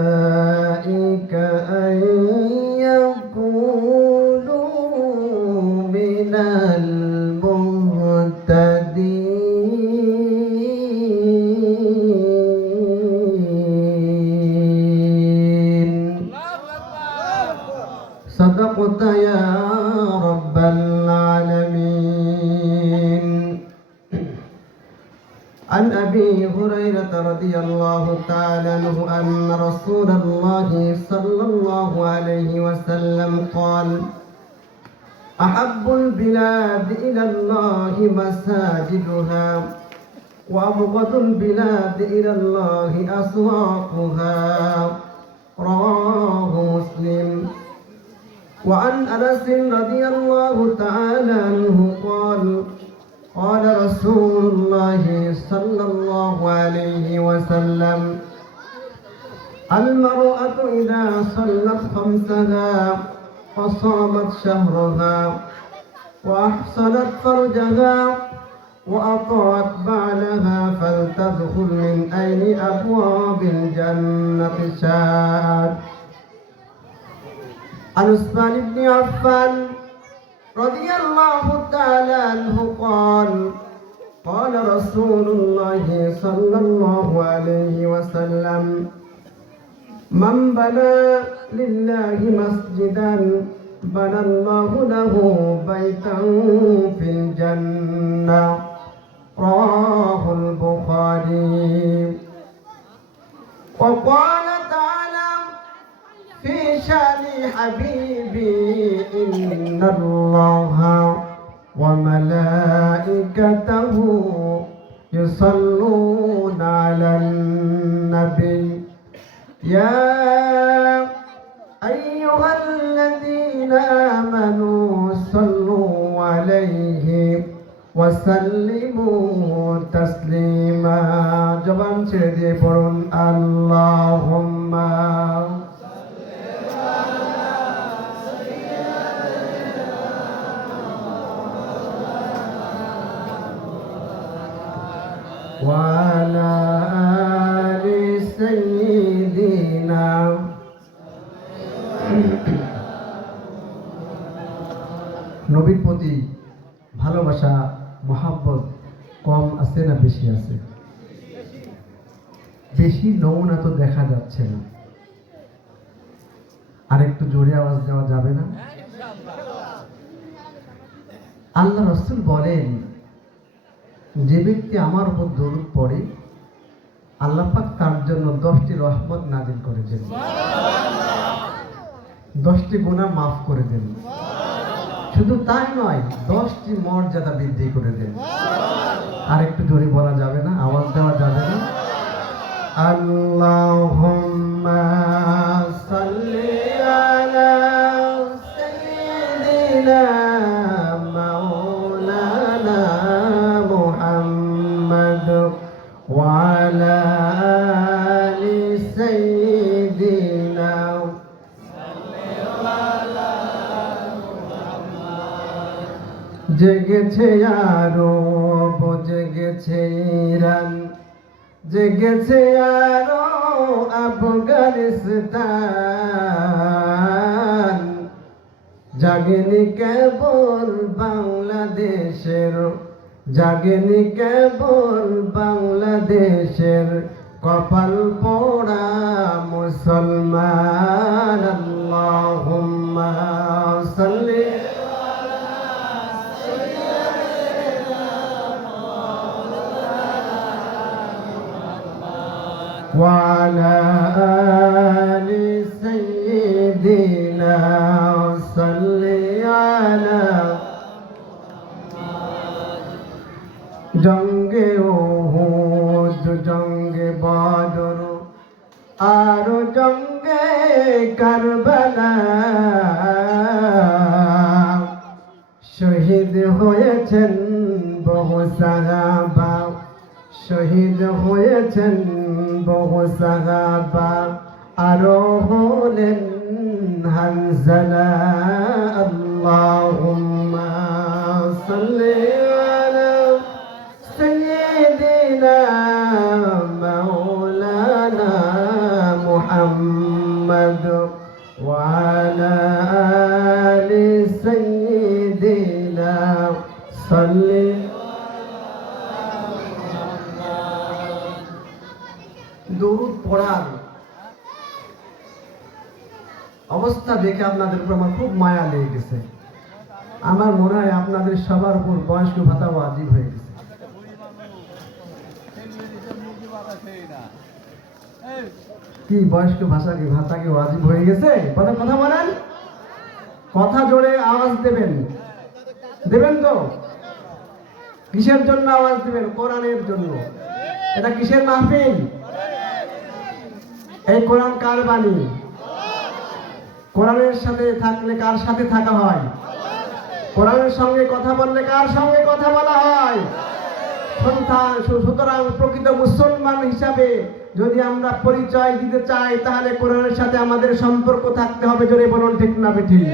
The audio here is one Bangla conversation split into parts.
أولئك أن يكونوا من المهتدين صدقت يا رب العالمين. عن أبي هريرة رضي الله تعالى عنه أن رسول الله صلى الله عليه وسلم قال: أحب البلاد إلى الله مساجدها وأبغض البلاد إلى الله أسواقها. رواه مسلم. وعن أنس رضي الله تعالى عنه قال: قال رسول الله صلى الله عليه وسلم: المرأة إذا صلت خمسها وصامت شهرها وأحصنت فرجها وأطاعت بعلها فلتدخل من أي أبواب الجنة شاءت. عن عثمان بن عفان رضي الله تعالى عنه قال: قال رسول الله صلى الله عليه وسلم: من بنى لله مسجدا بنى الله له بيتا في الجنة. رواه البخاري. وقال تعالى في شأن حبيبي: إن الله وملائكته يصلون على النبي يا أيها الذين آمنوا صلوا عليه وسلموا تسليما. জবান ছেড়ে দিয়ে পড়ুন আল্লাহুম্মা وعلى آل سيدنا. নবীর প্রতি ভালোবাসা মহাব্বত কম আছে না বেশি আছে? বেশি নমুনা তো দেখা যাচ্ছে না। আরেকটু জোরে আওয়াজ দেওয়া যাবে না? আল্লাহ রাসূল বলেন, যে ব্যক্তি আমার উপর দরুদ পড়ে আল্লাহ পাক তার জন্য 10টি রহমত নাজিল করে দেন, 10টি গুনাহ মাফ করে দেন। শুধু তাই নয়, 10টি মর্যাদা বৃদ্ধি করে দেন। আর একটু জোরে বলা যাবে না? আওয়াজ দেওয়া যাবে না? আল্লাহুম্মা সাল্লি আলা সাইয়্যিদিনা মাওলানা মুহাম্মদ ওয়া আলা আলি সাইয়্যিদিনা। জেগেছে আরব, জেগেছে ইরান, জেগেছে আরো আফগানিস্তান, জাগেনি কেবল বাংলাদেশের, জাগেনি কেবল বাংলাদেশের কপাল পোড়া মুসলমান। আল্লাহুম্মা সাল্লি وعلى آل سيدنا صل على জঙ্গে উহুদ, জঙ্গে বদর আর জঙ্গে কারবালা শহীদ হয়েছেন বহু সাহাবা, শহীদ হয়েছেন বহু সাহাবা, আরো হলেন হানজালা। আল্লাহ পড়ার অবস্থা দেখে আপনাদের উপর আমার খুব মায়া লেগে গেছে। আমার মনে হয় আপনাদের সবার উপর বয়স্ক ভাতা ওয়াজিব হয়ে গেছে। কি বয়স্ক ভাতা কি ওয়াজিব হয়ে গেছে? কথা বলেন, কথা জোরে আওয়াজ দেবেন তো? কিসের জন্য আওয়াজ দিবেন? কোরআনের জন্য। এটা কিসের মাহফিল? এই কোরআন কার বাণী? কোরআনের সাথে থাকলে কার সাথে থাকা হয়? কোরআনের সঙ্গে কথা বললে কার সঙ্গে কথা বলা হয়? সুতরাং প্রকৃত মুসলমান হিসাবে যদি আমরা পরিচয় দিতে চাই, তাহলে কোরআনের সাথে আমাদের সম্পর্ক থাকতে হবে। জোরে বলুন ঠিক না বেঠিক?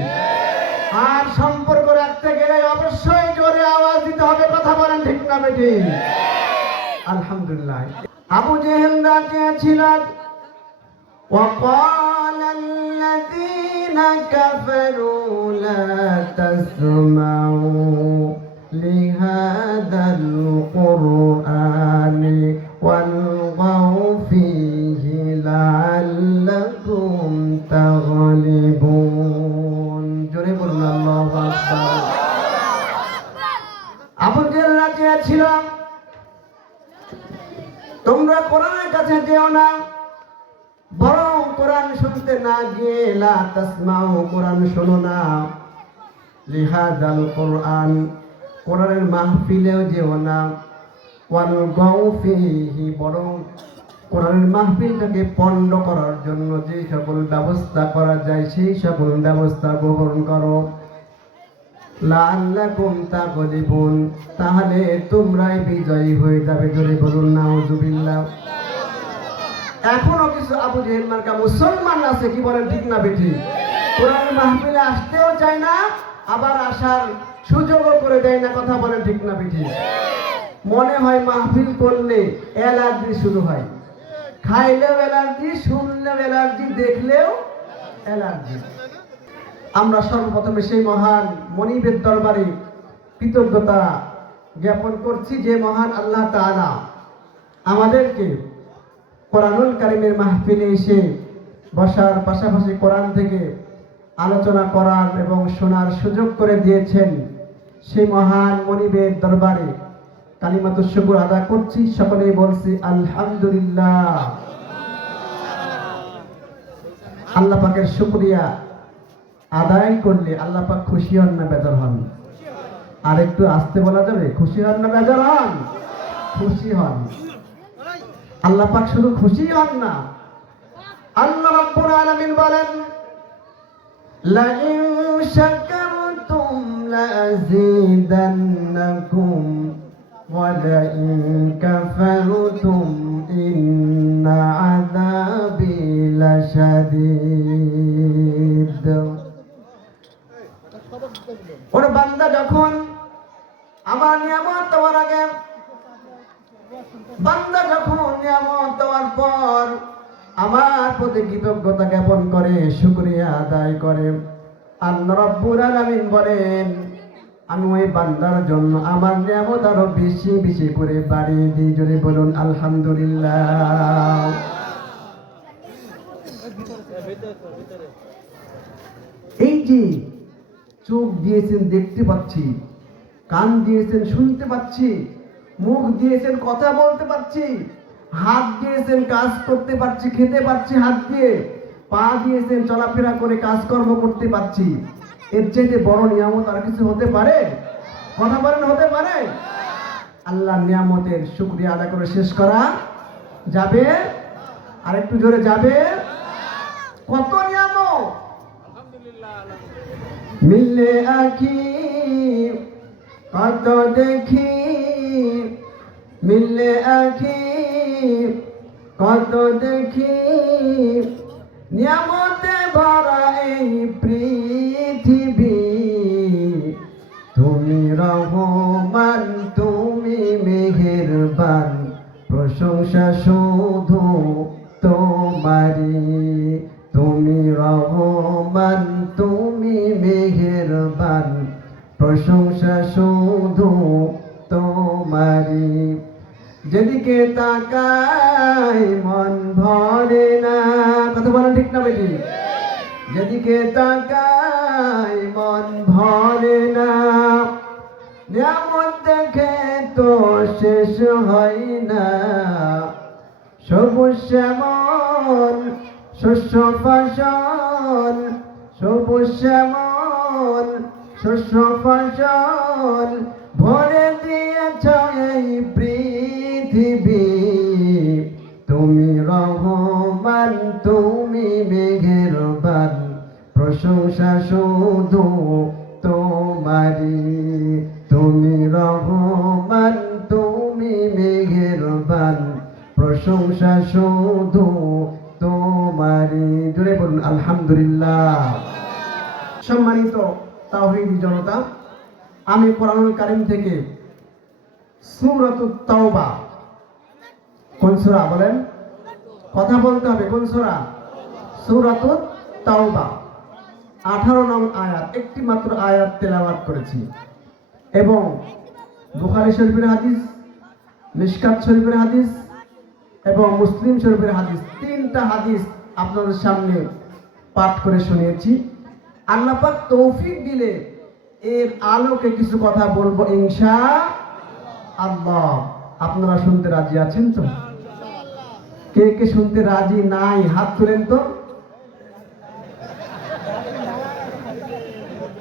আর সম্পর্ক রাখতে গেলে অবশ্যই জোরে আওয়াজ দিতে হবে। কথা বলেন ঠিক না বেঠিক? আলহামদুলিল্লাহ। আবু জেহেল ছিল وقال الذين كفروا لا تسمعوا لهذا القرآن والغوا فيه لعلكم تغلبون জোরে বলুন আল্লাহু আকবার। আবু জেহেল ছিল তোমরা কোরআনের কাছে যেও না, বরং কোরআন শুনতে না গিয়ে লা তাসমাউ, কোরআন শোনো না। লিহাদাল কোরআন, কোরআনের মাহফিলেও যেও না। ওয়াল গাউ ফিহি, বরং কোরআনের মাহফিলটাকে পণ্ড করার জন্য যে সকল ব্যবস্থা করা যায় সেই সকল ব্যবস্থা গ্রহণ করো। লাআল্লাকুম তাগলিবুন, তাহলে তোমরাই বিজয়ী হয়ে যাবে। জোরে বলুন নাউযুবিল্লাহ। এখনো কিছু আবু জেহেল মার্কা মুসলমান আছে, কি বলেন ঠিক না বেঠিক? কোরআনের মাহফিলে আসতেও চায় না, আবার আসার সুযোগও করে দেয় না। কথা বলেন ঠিক না বেঠিক? মনে হয় মাহফিল করলে অ্যালার্জি শুরু হয়। খাইলেও অ্যালার্জি, শুনলেও অ্যালার্জি, দেখলেও অ্যালার্জি। আমরা সর্বপ্রথমে সেই মহান মনিবের দরবারে কৃতজ্ঞতা জ্ঞাপন করছি যে মহান আল্লাহ তাআলা আমাদেরকে কোরআনুল কারীমের মাহফিলে এসে বসার পাশাপাশি কোরআন থেকে আলোচনা করার এবং শোনার সুযোগ করে দিয়েছেন। সেই মহান মনিবের দরবারে কালিমাতুশ শুকর আদা করছি। সকলেই বলছি আলহামদুলিল্লাহ। আল্লাহ পাকের শুকরিয়া আদায় করলে আল্লাহ পাক খুশি হন না বেজার হন? আর একটু আস্তে বলা যাবে? খুশি হন না বেজার হন? খুশি হন। আল্লাহ পাক শুধু খুশি হন না, আল্লাহ রাব্বুল আলামিন বলেন লা ইন শাকারতুম লাযীদান্নাকুম ওয়া লা ইন কাফারতুম ইন্না আযাবি লাশাদীদ। ওরে বান্দা, যখন আমার নিয়ামত তোমার আগে, বান্দা যখন নিয়ামত দেওয়ার পর আমার প্রতি কৃতজ্ঞতা জ্ঞাপন করে, শুকরিয়া আদায় করে, আল্লাহ রাব্বুল আলামিন বলেন আমি ওই বান্দার জন্য আমার নিয়ামত আরো বেশি বেশি করে বাড়িয়ে দিই। জোরে বলুন আলহামদুলিল্লাহ। এই যে চোখ দিয়েছেন দেখতে পাচ্ছি, কান দিয়েছেন শুনতে পাচ্ছি, মুখ দিয়েছেন কথা বলতে পারছি, হাত দিয়েছেন কাজ করতে পারছি, খেতে পারছি হাত দিয়ে, পা দিয়েছেন চলাফেরা করে কাজকর্ম করতে পারছি। এর চাইতে বড় নিয়ামত আর কিছু হতে পারে? কথা বলেন, হতে পারে? আল্লাহর নিয়ামতের শুকরিয়া আদায় করে শেষ করা যাবে? আর একটু জোরে যাবে? কত নিয়ামত! মিলে আখি কত দেখি, মিলে আখি কত দেখি, নিয়ামতে ভরা এই পৃথিবী। তুমি রহমান, তুমি মেহেরবান, প্রশংসা শুধু তোমারি। তুমি রহমান, তুমি মেহেরবান, প্রশংসা শুধু তোমারি। যেদিকে তাকাই মন ভরে না। কথা বলেন ঠিক না বেটি? যেদিকে তাকাই মন ভরে না, নিয়ামত দেখে তো শেষ হয় না। সবুজ শ্যামল শস্য ফসল, সবুজ শ্যামল শস্য ফসল ভরে দিয়েছ এই পৃথিবী। তুমি রহমান, তুমি মেহেরবান, প্রশংসা শুধু তোমারি। তুমি রহমান, তুমি মেহেরবান, প্রশংসা শুধু তোমারি। জোরে বলুন আলহামদুলিল্লাহ। সম্মানিত তাওহীদি জনতা, আমি কোরআনুল কারীম থেকে সূরাতুত তাওবা, কোন সূরা বলেন? কথা বলতে হবে, কোন সূরা? সূরাতুত তাওবা 18 নং আয়াত, একটি মাত্র আয়াত তেলাওয়াত করেছি এবং বুখারী শরীফের হাদিস, মিশকাত শরীফের হাদিস এবং মুসলিম শরীফের হাদিস, তিনটা হাদিস আপনাদের সামনে পাঠ করে শুনিয়েছি। আল্লাহ পাক তৌফিক দিলে এর আলোকে কিছু কথা বলবো ইনশাআল্লাহ। আপনারা শুনতে রাজি আছেন তো? কে কে শুনতে রাজি নাই হাত তুলেন তো।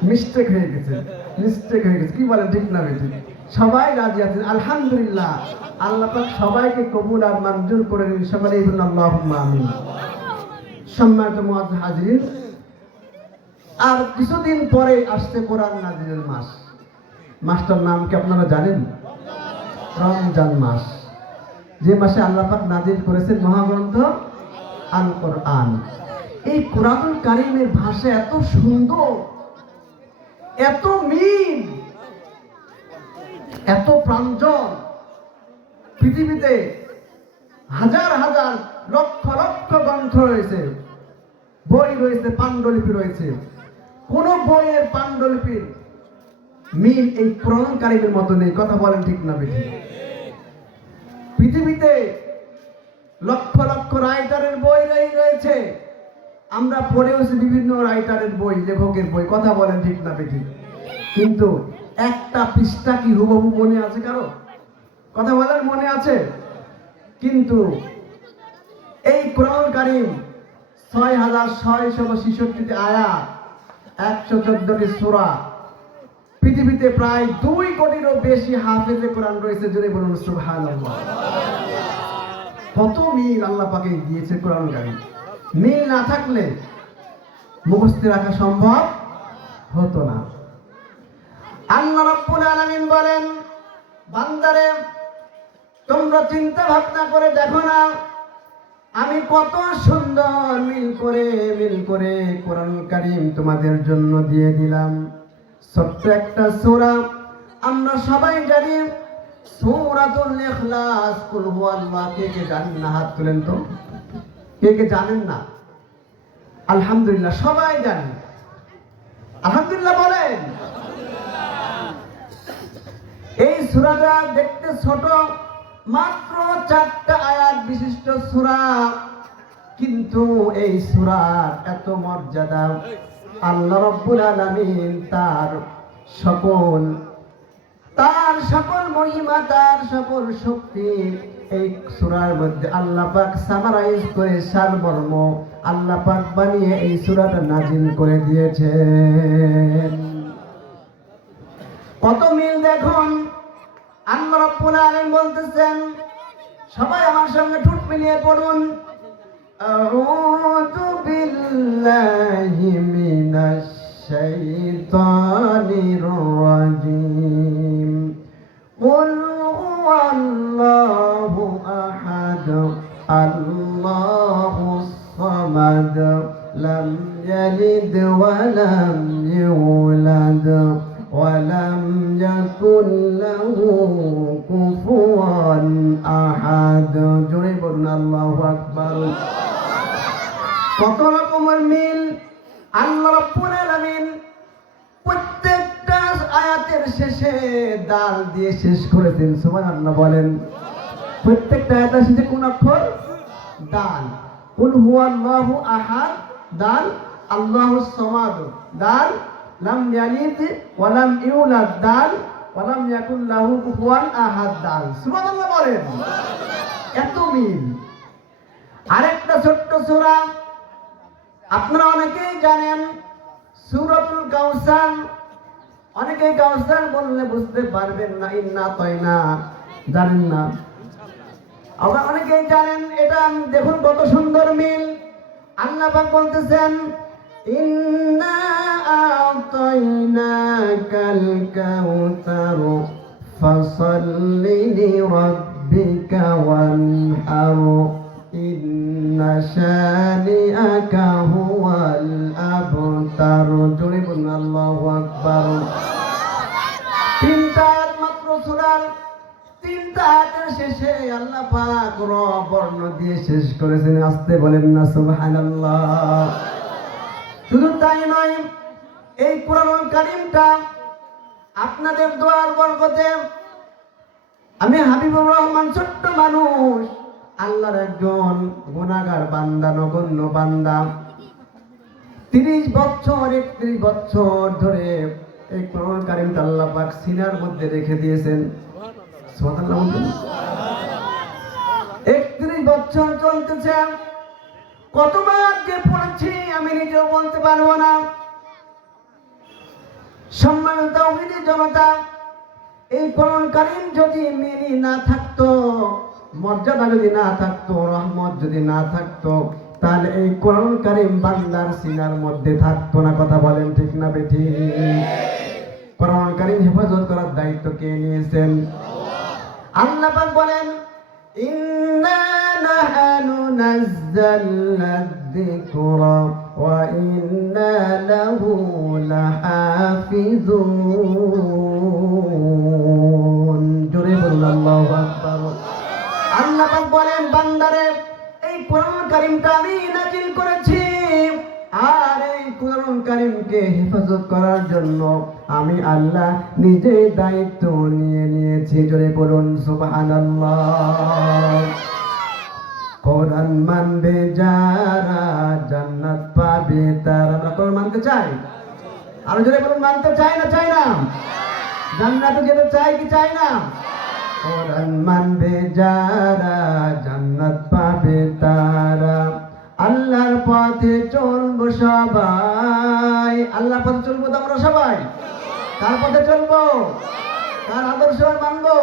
মিস্টেক হয়ে গেছে, মিস্টেক হয়ে গেছে। কি বলেন ঠিক না বেঠিক? সবাই রাজি আছেন আলহামদুলিল্লাহ। আল্লাহ পাক সবাইকে কবুল আর মঞ্জুর করে নিন। সবাই বলুন আল্লাহুম্মা আমিন। সম্মানিত মুআজ্জিজ হাজিরিন, আর কিছুদিন পরে আসছে কোরআন নাজিলের মাস। মাসটার নাম কি আপনারা জানেন? রমজান মাস, যে মাসে আল্লাহ পাক নাজিল করেছেন মহাগ্রন্থ আল কোরআন। এই কোরআনুল কারীমের ভাষা এত সুন্দর, এত মিল, এত প্রাঞ্জল। পৃথিবীতে হাজার হাজার লক্ষ লক্ষ গ্রন্থ রয়েছে, বই রয়েছে, পাণ্ডুলিপি রয়েছে। কোন বইয়ের পাণ্ডুলিপির মিল এই কোরআন কারীমের মতো নেই। কথা বলেন ঠিক না বেঠিক? পৃথিবীতে লক্ষ লক্ষ রাইটারের বই রয়েছে, আমরা পড়েওছি বিভিন্ন রাইটারের বই, লেখকের বই। কথা বলেন ঠিক না বেঠিক? কিন্তু একটা পৃষ্ঠা কি হুবহু মনে আছে কারো? কথা বলেন মনে আছে? কিন্তু এই কোরআনুল কারীম 6666টি আয়াত, 114টি সূরা, পৃথিবীতে প্রায় 2 কোটিরও বেশি হাফেজে কোরআন রয়েছে। জোরে বলুন সুবহানাল্লাহ। কত মিল আল্লাহ পাকে দিয়েছে কোরআনুল কারীম। মিল না থাকলে মুখস্থ রাখা সম্ভব হতো না। আল্লাহ রাব্বুল আলামিন বলেন, বান্দারে তোমরা চিন্তা ভাবনা করে দেখো না আমি কত সুন্দর মিল করে কোরআনুল কারীম তোমাদের জন্য দিয়ে দিলাম। ছোট্ট একটা সূরা, আমরা সবাই জানি সূরাতুল ইখলাস, কুল হুয়াল্লাহ। কে কে জানেন না হাত তুলেন তো। কে কে জানেন না? আলহামদুলিল্লাহ, সবাই জানেন। আলহামদুলিল্লাহ বলেন। এই সূরাটা দেখতে ছোট, মাত্র 4টা আয়াত বিশিষ্ট সূরা, কিন্তু এই সূরার এত মর্যাদা। আল্লাহ রাব্বুল আলামিন তার সকল মহিমা, তার সকল শক্তি এই সূরার মধ্যে আল্লাহ পাক সামারাইজ করে, সারমর্ম আল্লাহ পাক বানিয়ে এই সূরাটা নাজিল করে দিয়েছেন। কত মিল দেখুন। আল্লাহ রাব্বুল আলামিন বলতেছেন, সবাই আমার সঙ্গে ঠোঁট মিলিয়ে পড়ুন, আউযু বিল্লাহি মিনাশ শাইতানির রাজীম। কুল হুয়াল্লাহু আহাদ, আল্লাহুস সামাদ, লাম ইয়ালিদ ওয়া লাম ইউলাদ ওয়ালাম ইয়াকুল লাহু কুফুয়ান আহাদ। জোরে বলুন আল্লাহু আকবার। কত রকমের মিল। আল্লাহ রাব্বুল আলামিন প্রত্যেকটা আয়াতের শেষে দাল দিয়ে শেষ করেছেন। সুবহানাল্লাহ বলেন। প্রত্যেকটা আয়াতের শেষে কোন অক্ষর? দাল। কুল হুয়াল্লাহু আহাদ, দাল। আল্লাহুস সামাদ, দাল। লাম ইয়ালিদ ওয়া লাম ইউলাদ, দাল। ওয়া লাম ইয়াকুল লাহু কুফুয়ান আহাদ, দাল। সুবহানাল্লাহ বলেন। এত মিল। আরেকটা ছোট্ট সূরা আপনারা অনেকেই জানেন, সূরাতুল কাউসার। অনেকেই কাউসার বললে বুঝতে পারবেন না, ইন্না তাইনা জানেন না। আবার অনেকেই জানেন এটা। দেখুন কত সুন্দর মিল। আল্লাহ পাক বলতেছেন, ইন্না আ'তাইনাকাল কাউসার ফাসাল্লি লিরাব্বিকা ওয়ানহার ইন্না শানিআকা হুয়াল আবতার। জোরে বলুন আল্লাহু আকবার। তিনটা আয়াত মাত্র সূরার, তিনটা আয়াতের শেষে আল্লাহ পাক র বর্ণ দিয়ে শেষ করেছেন। আস্তে বলেন না সুবহানাল্লাহ। শুধু তাই নয়, এই কুরআনুল কারীমটা আপনাদের দোয়ার বরকতে আমি হাবিবুর রহমান ছোট্ট মানুষ, আল্লাহর একজন গুনাহগার বান্দা, নগণ্য বান্দা, 30 বছর 31 বছর ধরে এই কুরআনুল কারীমটা আল্লাহ পাক সিনার মধ্যে রেখে দিয়েছেন। সুবহানাল্লাহ। 31 বছর চলতেছে। কতবার যে পড়েছি আমি নিজেও বলতে পারবো না। সম্মানিত তাওহীদের জনতা, এই কোরআনুল কারীম যদি মিলি না থাকতো, মর্যাদা যদি না থাকতো, রহমত যদি না থাকতো, তাহলে এই কোরআনুল কারীম বান্দার সিনার মধ্যে থাকতো না। কথা বলেন ঠিক না বেঠিক? কোরআনুল কারীম হেফাজত করার দায়িত্ব কে নিয়েছেন? আল্লাহ পাক বলেন, ইন্না নাহনু নাযালনা যিকরা ওয়া ইন্না লাহু লাহাফিজুন। জোরে বলুন আল্লাহু আকবার। আল্লাহ পাক বলেন, বান্দারে এই কোরআনুল কারীমটা আমি নাযিল করেছি, আর এই কোরআনুল কারীমকে হেফাজত করার জন্য আমি আল্লাহ নিজে দায়িত্ব নিয়ে নিয়েছি। জোরে বলুন সুবহানাল্লাহ। কোরআন মানবে যারা জান্নাত পাবে তারা। আমরা কোরআন মানতে চাই? আর জোরে বলুন, মানতে চাই না চাই না? জান্নাতে যেতে চাই কি চাই না? কোরআন মানবে যারা জান্নাত পাবে তারা। আল্লাহর পথে চলবো সবাই। আল্লাহর পথে চলবো তো আমরা সবাই। কার পথে চলবো? কার আদর্শ মানবো?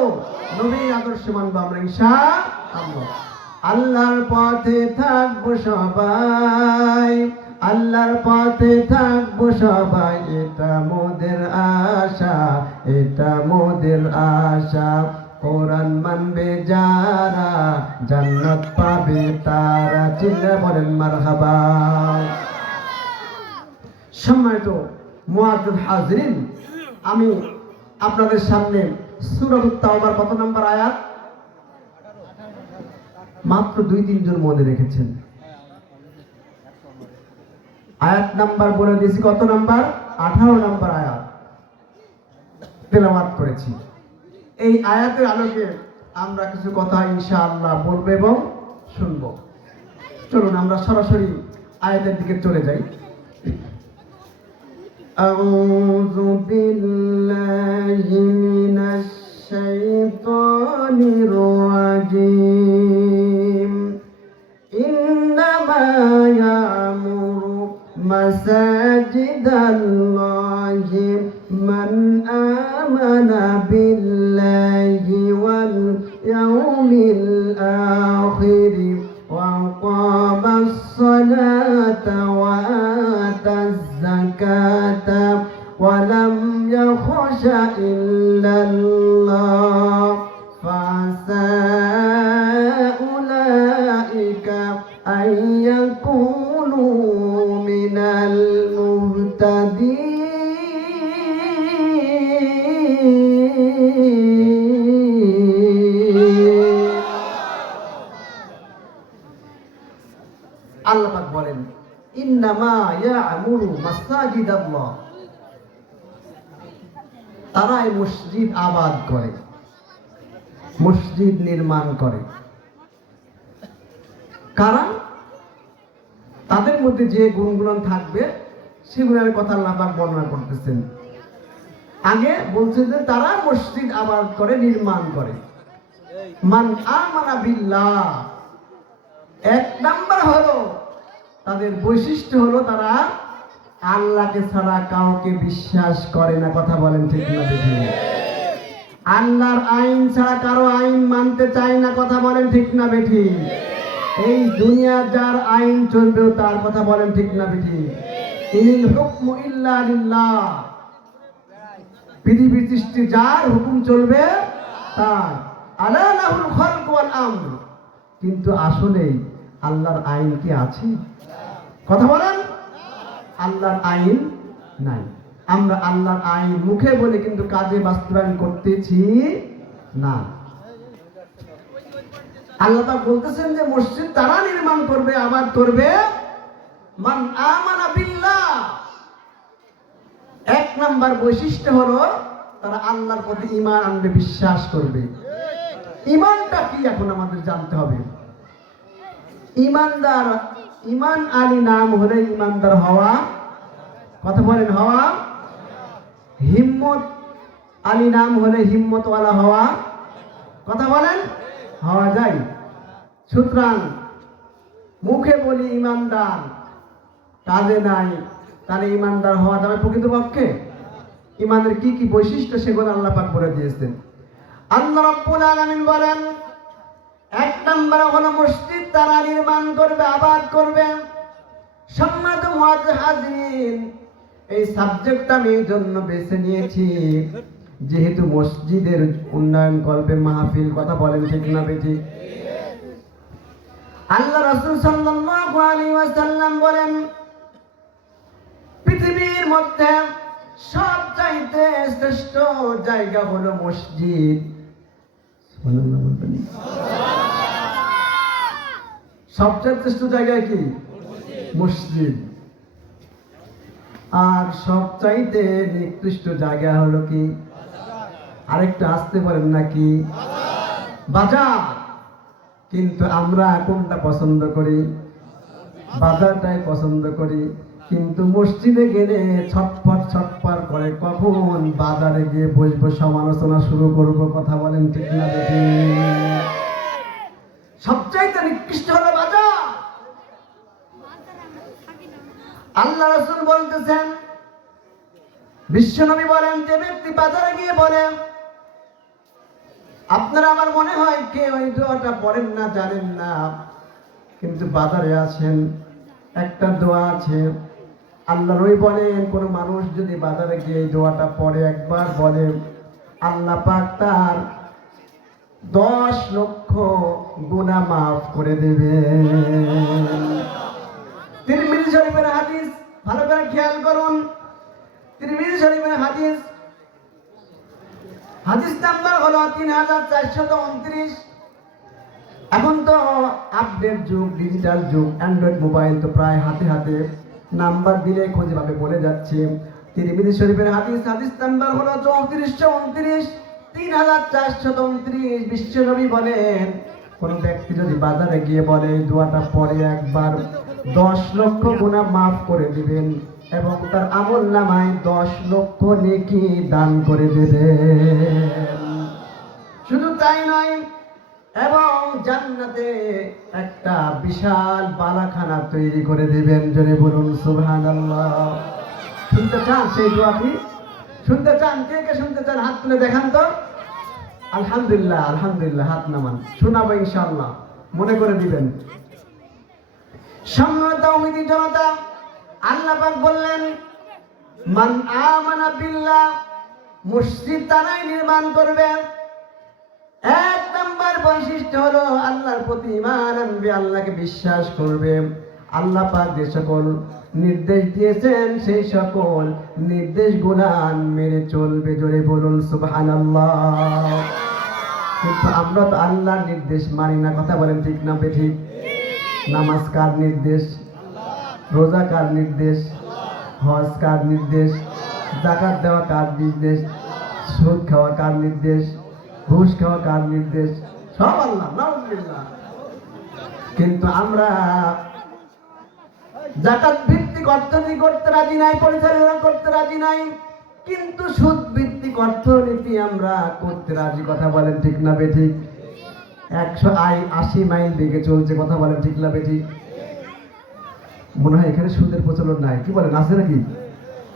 নবীর আদর্শ মানবো আমরা ইনশাআল্লাহ। আল্লাহর পথে থাকবো সবাই, আল্লাহর পথে থাকবো সবাই। এটা মোদের আশা, এটা মোদের আশা। কোরআন মানবে যারা জান্নাত পাবে তারা। চিল্লা বলেন মারহাবা। সম্মানিত মুআজ্জিজ হাজরিন, আমি আপনাদের সামনে সূরাতুত তাওবার কত নম্বর আয়াত? মাত্র 2-3 জন মনে রেখেছেন। আয়াত নাম্বার বলে দিয়েছি। কত নাম্বার? 18 নম্বর আয়াত তেলাওয়াত করেছি। এই আয়াতের আলোকে আমরা কিছু কথা ইনশাআল্লাহ বলবো এবং শুনবো। চলুন আমরা সরাসরি আয়াতের দিকে চলে যাই। আউযু বিল্লাহি মিনাশ শাইতানির রাজীম। ইন্নামা ইয়ামুরু মাসাজিদাল্লাহি মান আমানা বিল্লাহি ওয়াল ইয়াউমিল আখির ওয়া আকামাস সালাতা ওয়া আতাজ যাকাতা ওয়া লাম ইয়াখশা ইল্লাল্লাহ ফাসা উলাইকা আইয়াকুনু মিনাল মুহতাদিন। আল্লাহ পাক বলেন, ইন্নামা ইয়ামুরু মাসাজিদাল্লাহ, তারা এই মসজিদ আবাদ করে। মসজিদ নির্মাণ করে। কারণ তাদের মধ্যে যে গুণগুলো থাকবে সেগুলোর কথা আল্লাহ পাক বর্ণনা করতেছেন। আগে বলছে যে তারা মসজিদ আবাদ করে, নির্মাণ করে। মান আমানা বিল্লাহ, এক নাম্বার হলো তাদের বৈশিষ্ট্য হলো তারা আল্লাহকে ছাড়া কাউকে বিশ্বাস করে না। কথা বলেন ঠিক না বেঠিক? আল্লাহর আইন ছাড়া কারো আইন মানতে চায় না। কথা বলেন ঠিক না বেঠিক? এই দুনিয়ার যার আইন চলবেও তার। কথা বলেন ঠিক না বেঠিক? ইনিল হুকমু ইল্লা লিল্লাহ, পৃথিবীর সৃষ্টি যার, হুকুম চলবে তার। আলা লাহুল খালকু ওয়াল আমর। কিন্তু আসলে আল্লাহর আইন কি আছে? কথা বলেন। আল্লাহর আইন নাই। আমরা আল্লাহর আইন মুখে বলে কিন্তু কাজে বাস্তবায়ন করতেছি না। আল্লাহ পাক বলতেছেন যে মসজিদ তারা নির্মাণ করবে, আবাদ করবে মান আমানা বিল্লাহ। এক নাম্বার বৈশিষ্ট্য হলো তারা আল্লাহর প্রতি ঈমান আনবে, বিশ্বাস করবে। ঈমানটা কি এখন আমাদের জানতে হবে। ঈমানদার, ঈমান আলী নাম হলে ঈমানদার হওয়া। কথা বলেন হওয়া। হিম্মত আলী নাম হলে হিম্মতওয়ালা হওয়া। কথা বলেন হওয়া যায়। সুতরাং মুখে বলি ঈমানদার, কাজে নাই, তাহলে ঈমানদার হওয়া যাবে প্রকৃতপক্ষে? ঈমানের কি কি বৈশিষ্ট্য সেগুলো আল্লাহ পাক বলে দিয়েছেন। আল্লাহ রাব্বুল আলামিন বলেন, এক নম্বর হলো মসজিদ তারা নির্মাণ করবে, আবাদ করবে। সম্মানিত মুহাজ্জিরিন, এই সাবজেক্টটা আমি এই জন্য বেছে নিয়েছি যেহেতু মসজিদের উন্নয়ন করবে মাহফিল। কথা বলেন ঠিক না বেঠিক? আল্লাহ রাসূল সাল্লাল্লাহু আলাইহি ওয়াসাল্লাম বলেন, পৃথিবীর মধ্যে সবচাইতে শ্রেষ্ঠ জায়গা হলো মসজিদ। সুবহানাল্লাহ বলবেন। সবচেয়ে শ্রেষ্ঠ জায়গা কি? মসজিদ। আর সবচাইতে নিকৃষ্ট জায়গা হলো কি? আরেকটা আসতে পারেন নাকি? বাজার। কিন্তু আমরা কোনটা পছন্দ করি? বাজারটাই পছন্দ করি। কিন্তু মসজিদে গেলে ছটফট ছটফট করে কখন বাজারে গিয়ে বসবো, সমালোচনা শুরু করব। কথা বলেন ঠিক না বেঠিক? সবচাইতে নিকৃষ্ট হলো বাজার। আল্লাহ রাসূল বলতেছেন, বিশ্বনবী বলেন, যে ব্যক্তি বাজারে গিয়ে বলে, আপনারা আমার মনে হয় কে ওই দোয়াটা পড়েন না, জানেন না, কিন্তু বাজারে আছেন, একটা দোয়া আছে। আল্লাহ নবী বলেন, কোন মানুষ যদি বাজারে গিয়ে এই দোয়াটা পড়ে, একবার বলে, আল্লাহ পাক তার 10 লক্ষ গুনাহ মাফ করে দেবেন। তিরমিজি শরীফের হাদিস, ভালো করে খেয়াল করুন। তিরমিজি শরীফের হাদিস, হাদিস নাম্বার হলো 3429। এখন তো আপডেট যুগ, ডিজিটাল যুগ, অ্যান্ড্রয়েড মোবাইল তো প্রায় হাতে হাতে, নাম্বার দিলে খোঁজে ভাবে বলে যাচ্ছে। তিরমিজি শরীফের হাদিস, হাদিস নাম্বার হলো 3429, 3429। বিশ্বনবী বলেন, কোন ব্যক্তি যদি বাজারে গিয়ে বলে এই দোয়াটা পড়ে একবার, 10 লক্ষ গুনাহ মাফ করে দিবেন এবং তার আমলনামায় 10 লক্ষ নেকি দান করে দেবেন। শুধু তাই নয়, এবং জান্নাতে একটা বিশাল বালাখানা তৈরি করে দিবেন। জোরে বলুন সুবহানাল্লাহ। শুনতে চান সেই দোয়াটি? শুনতে চান? কে কে শুনতে চান হাত তুলে দেখান তো। আলহামদুলিল্লাহ, আলহামদুলিল্লাহ, হাত নামান, শোনাবো ইনশাআল্লাহ, মনে করে দিবেন। সম্মানিত মুমিন জনতা, আল্লাহ পাক বললেন, মান আমানা বিল্লাহ, মসজিদ তারাই নির্মাণ করবে। এক নাম্বার বৈশিষ্ট্য হলো আল্লাহর প্রতি ঈমান আনবে, আল্লাহকে বিশ্বাস করবে। আল্লাহ পাক যে সকল নির্দেশ দিয়েছেন সেই সকল নির্দেশগুলো মেনে চলবে। জোরে বলুন সুবহানাল্লাহ। কিন্তু আমরা তো আল্লাহর নির্দেশ মানি না। কথা বলেন ঠিক না বেঠিক? নামাজ কার নির্দেশ? রোজা কার নির্দেশ? হজ কার নির্দেশ? যাকাত দেওয়া কার নির্দেশ? সুদ খাওয়া কার নির্দেশ? ঘুষ খাওয়া কার নির্দেশ? সব আল্লাহ, নাউজুবিল্লাহ। কিন্তু আমরা যাকাত ভিত্তিক অর্থনীতি করতে রাজি নাই, পরিচালনা করতে রাজি নাই, কিন্তু সুদ ভিত্তিক অর্থনীতি আমরা করতে রাজি। কথা বলেন ঠিক না বেঠিক? 180 মাইল বেগে চলছে। কথা বলেন ঠিক না বেঠিক? মনে হয় এখানে সুদের প্রচলন নাই, কি বলেন, আছে নাকি?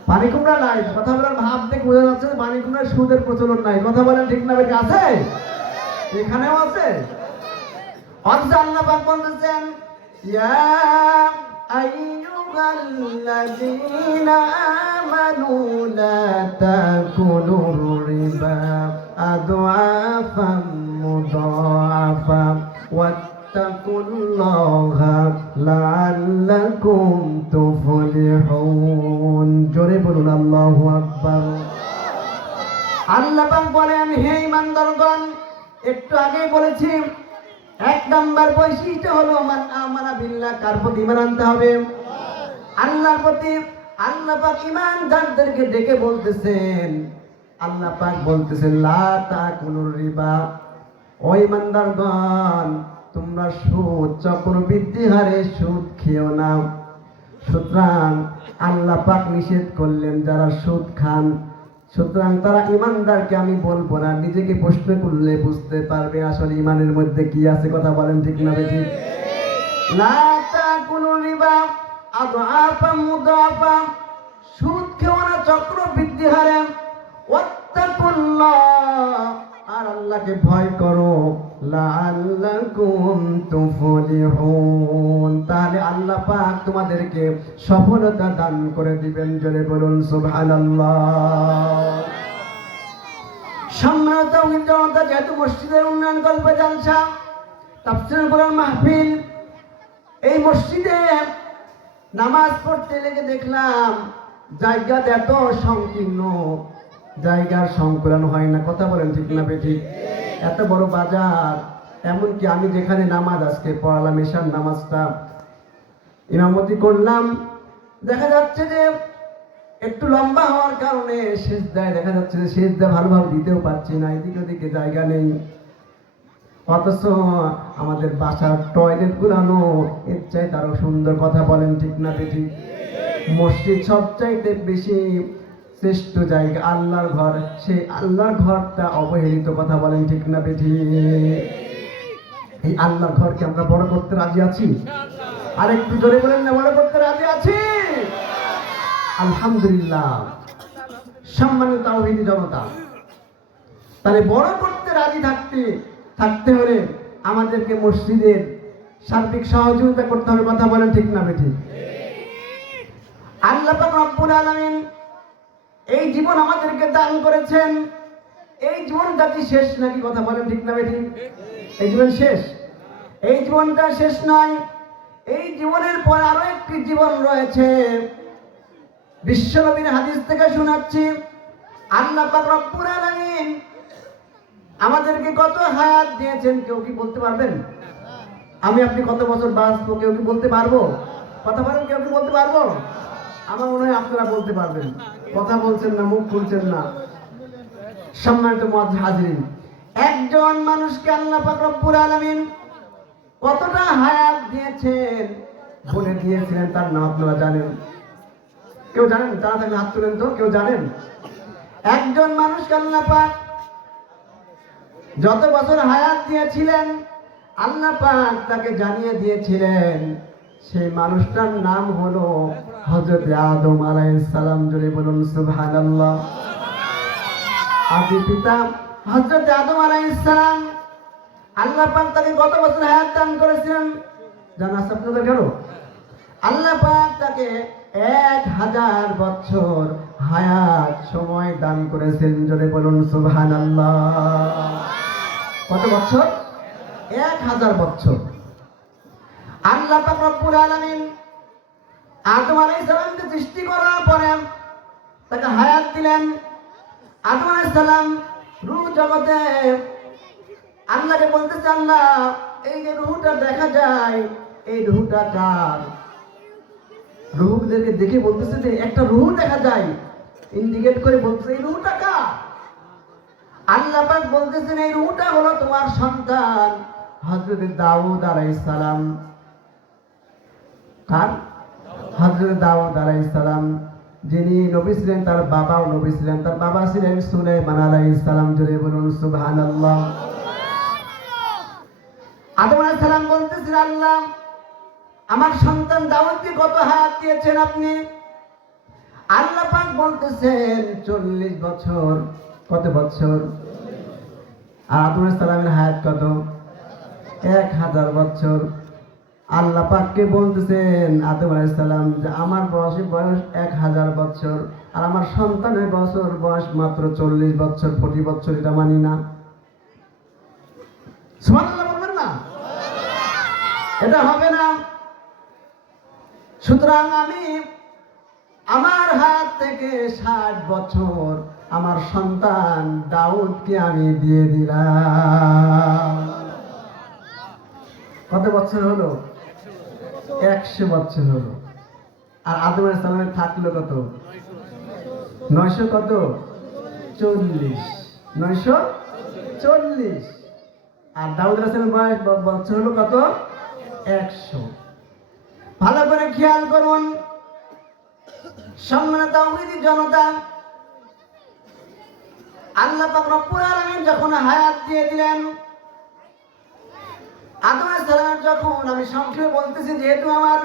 পানি কুমড়া নাই, কথা বলার ভাব দেখে বোঝা যাচ্ছে পানি কুমড়ার সুদের প্রচলন নাই। কথা বলেন ঠিক না বেঠিক? আছে, এখানেও আছে। অথচ আল্লাহ পাক বলতেছেন, ইয়া আইয়ুহাল্লাযীনা আমানু লা তাকুলুর রিবা আদওয়াফাম মুদাআফা ওয়াত্তাকুল্লাহা লাআল্লাকুম তুফলিহুন। জোরে বলুন আল্লাহু আকবার। আল্লাহ পাক বলেন, হে ঈমানদারগণ, একটু আগেই বলেছি 1 নাম্বার বৈশিষ্ট্য হলো মান আমানা বিল্লাহ। কার প্রতি ঈমান আনতে হবে? আল্লাহর প্রতি। আল্লাহ পাক ঈমানদারদেরকে ডেকে বলতেছেন, আল্লাহ পাক বলতেছেন লা তাকুলুর রিবা, ও ঈমানদারগণ, তোমরা সুদ, চক্রবৃদ্ধি হারে সুদ খেও না। সুতরাং আল্লাহ পাক নিষেধ করলেন যারা সুদ খান, সুতরাং তারা ঈমানদারকে আমি বলবো না। নিজেকে প্রশ্ন করলে বুঝতে পারবে আসলে ঈমানের মধ্যে কি আছে। কথা বলেন ঠিক না বেঠিক? লা তাকুলুর রিবা আদআফাম মুদাআফা, সুদ খেও না চক্রবৃদ্ধি হারে। ওয়াত্তাকুল্লাহ, আর আল্লাহকে ভয় করো। লাআল্লাকুম তুফলিহুন, তাহলে আল্লাহ পাক তোমাদেরকে সফলতা দান করে দিবেন। জোরে বলুন সুবহানাল্লাহ। সম্মানিত জনতা, যেহেতু মসজিদের উন্নয়ন গল্প জালসা, তাফসীরুল কোরআন মাহফিল, এই মসজিদে নামাজ পড়তে লেগে দেখলাম জায়গাটা এত সংকীর্ণ, জায়গার সংকুলান হয় না। কথা বলেন ঠিক না বেঠিক? এত বড় বাজার, এমনকি আমি যেখানে নামাজ আজকে পড়ালাম, এশার নামাজটা ইমামতি করলাম, দেখা যাচ্ছে যে একটু লম্বা হওয়ার কারণে সিজদায় দেখা যাচ্ছে যে সিজদা ভালোভাবে দিতেও পারছি না, এদিকে ওদিকে জায়গা নেই। অথচ আমাদের বাসার টয়লেট গুলানো এর চাইতে আরো সুন্দর। কথা বলেন ঠিক না বেঠিক? মসজিদ সবচাইতে বেশি শ্রেষ্ঠ জায়গা, আল্লাহর ঘর, সেই আল্লাহর ঘরটা অবহেলিত। কথা বলেন ঠিক না বেঠিক? এই আল্লাহর ঘরকে আমরা বড় করতে রাজি আছি? আর একটু জোরে বলেন না, বড় করতে রাজি আছি? আলহামদুলিল্লাহ। সম্মানিত তাওহীদি জনতা, তাহলে বড় করতে রাজি থাকতে হলে আমাদেরকে মসজিদের সার্বিক সহযোগিতা করতে হবে। কথা বলেন ঠিক না বেঠিক? আল্লাহ পাক রব্বুল আলামিন এই জীবন আমাদেরকে দান করেছেন, এই জীবনটা কি শেষ নাকি? কথা বলেন ঠিক না বেঠিক? এই জীবন শেষ? এই জীবনটা শেষ নয়, এই জীবনের পর আরো একটি জীবন রয়েছে। বিশ্বনবীর হাদিস থেকে শোনাচ্ছি, আল্লাহ পাক রব্বুল আলামিন আমাদেরকে কত হায়াত দিয়েছেন, কেউ কি বলতে পারবেন? আমি আপনি কত বছর বাঁচবো কেউ কি বলতে পারবো? কথা বলেন, কেউ কি বলতে পারবো? আমার মনে হয় আপনারা বলতে পারবেন। কথা বলছেন না, মুখ খুলছেন না। সম্মানিত মুআজ্জিন হাজিরিন, একজন মানুষকে আল্লাহ পাক রব্বুল আলামিন কতটা হায়াত দিয়েছেন বলে দিয়েছিলেন, তার নাম আপনারা জানেন? কেউ জানেন? তারা থাকলে হাত তুলেন তো। কেউ জানেন? একজন মানুষকে আল্লাহ পাক যত বছর হায়াত দিয়েছিলেন আল্লাহ পাক তাকে জানিয়ে দিয়েছিলেন। সেই মানুষটার নাম হলো হযরত আদম আলাইহিস সালাম। জোরে বলুন সুবহানাল্লাহ। আদি পিতা হযরত আদম আলাইহিস সালাম, আল্লাহ পাক তাকে কত বছর হায়াত দান করেছিলেন জানা আছে আপনাদের? কেন? আল্লাহ পাক তাকে 1000 বছর হায়াত সময় দান করেছেন। জোরে বলুন সুবহানাল্লাহ। কত বছর? 1000 বছর। আল্লাহ পাক রব্বুল আলামিন আদম আলাইহিস সালামকে সৃষ্টি করার পরে তাকে হায়াত দিলেন। আদম আলাইহিস সালাম রূহ জগতে আল্লাহকে বলতেছে, আল্লাহ এই যে রূহটা দেখা যায়, এই রূহটা কার? রূহদেরকে দেখে বলতেছে যে একটা রূহ দেখা যায়, ইন্ডিকেট করে বলতেছে এই রূহটা কার? আল্লাহ পাক বলতেছেন এই রূহটা হলো তোমার সন্তান হযরত দাউদ আলাইহিস সালাম। কার? হযরত দাউদ আলাইহিস সালাম, যিনি নবী ছিলেন, তার বাবাও নবী ছিলেন। তার বাবা ছিলেন সুলাইমান আলাইহিস সালাম। জোরে বলুন সুবহানাল্লাহ। আদম আলাইহিস সালাম বলতেছেন, আল্লাহ আমার সন্তান দাউদকে কত হায়াত দিয়েছেন আপনি? আল্লাহ পাক বলতেছেন 40 বছর। কত বছর? আর আদম আলাইহিস সালামের হায়াত কত? 1000 বছর। আল্লাহ পাককে বলতেছেন আদম আলাইহিস সালাম যে আমার বয়স 1000 বছর, আর আমার সন্তানের বয়স মাত্র 40 বছর, 40 বছর। এটা মানি না। সুবহানাল্লাহ বলবেন না? এটা হবে না। সুতরাং আমি আমার হাত থেকে 60 বছর আমার সন্তান দাউদকে আমি দিয়ে দিলাম। কত বছর হলো? 100 বছর হলো। আর আদম আলাইহিস সালামের থাকলো কত? 900 কত? 40। 940। আর দাউদ আলাইহিস সালামের বছর হলো কত? 100। ভালো করে খেয়াল করুন সম্মানিত তাওহীদি জনতা। আল্লাহ পাক রব্বুল আলামিন যখন হায়াত দিয়ে দিলেন আদম আলাইহিস সালাম, যখন আমি সংক্ষেপে বলতেছি যেহেতু আমার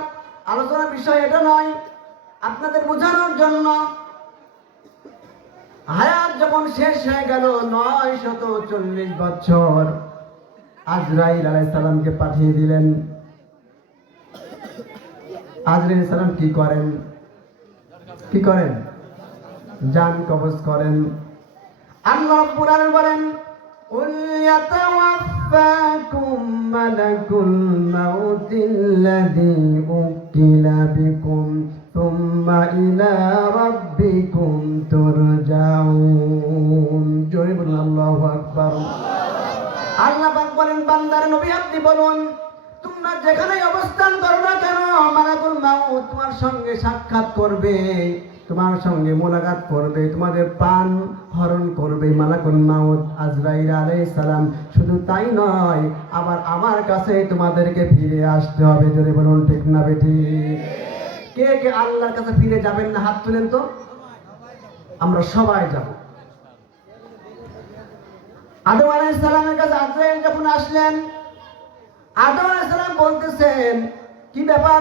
আলোচনার বিষয় এটা নয়, আপনাদের বোঝানোর জন্য, হায়াত যখন শেষ হয়ে গেল 940 বছর, আজরাইল আলাইহিস সালামকে পাঠিয়ে দিলেন। আজরাইল আলাইহিস সালাম কি করেন? কি করেন? জান কবজ করেন। আল্লাহ রাব্বুল আলামিন বলেন, কুল ইয়াতাওয়াফাকুম মালাকুল মাউতিল্লাযী উকিলা বিকুম সুম্মা ইলা রাব্বিকুম তুরজাউন। জোরে বলুন আল্লাহু আকবার। আল্লাহ পাক বলেন, বান্দার নবী আপনি বলুন, তোমরা যেখানে অবস্থান করো না কেন, মালাকুল মাউত তোমার সঙ্গে সাক্ষাৎ করবে, তোমার সঙ্গে মোলাকাত করবে, তোমাদের প্রাণ হরণ করবে মালাকুল মাউত আজরাইল আলাইহিস সালাম। শুধু তাই নয়, আবার আমার কাছে তোমাদেরকে ফিরে আসতে হবে। জোরে বলুন ঠিক না বেঠিক? কে কে আল্লাহর কাছে ফিরে যাবেন না? হাত তুলেন তো। আমরা সবাই যাব। আদম আলাইহিস সালামের কাছে আজরাইল যখন আসলেন, আদম আলাইহিস সালাম বলতেছেন, কি ব্যাপার,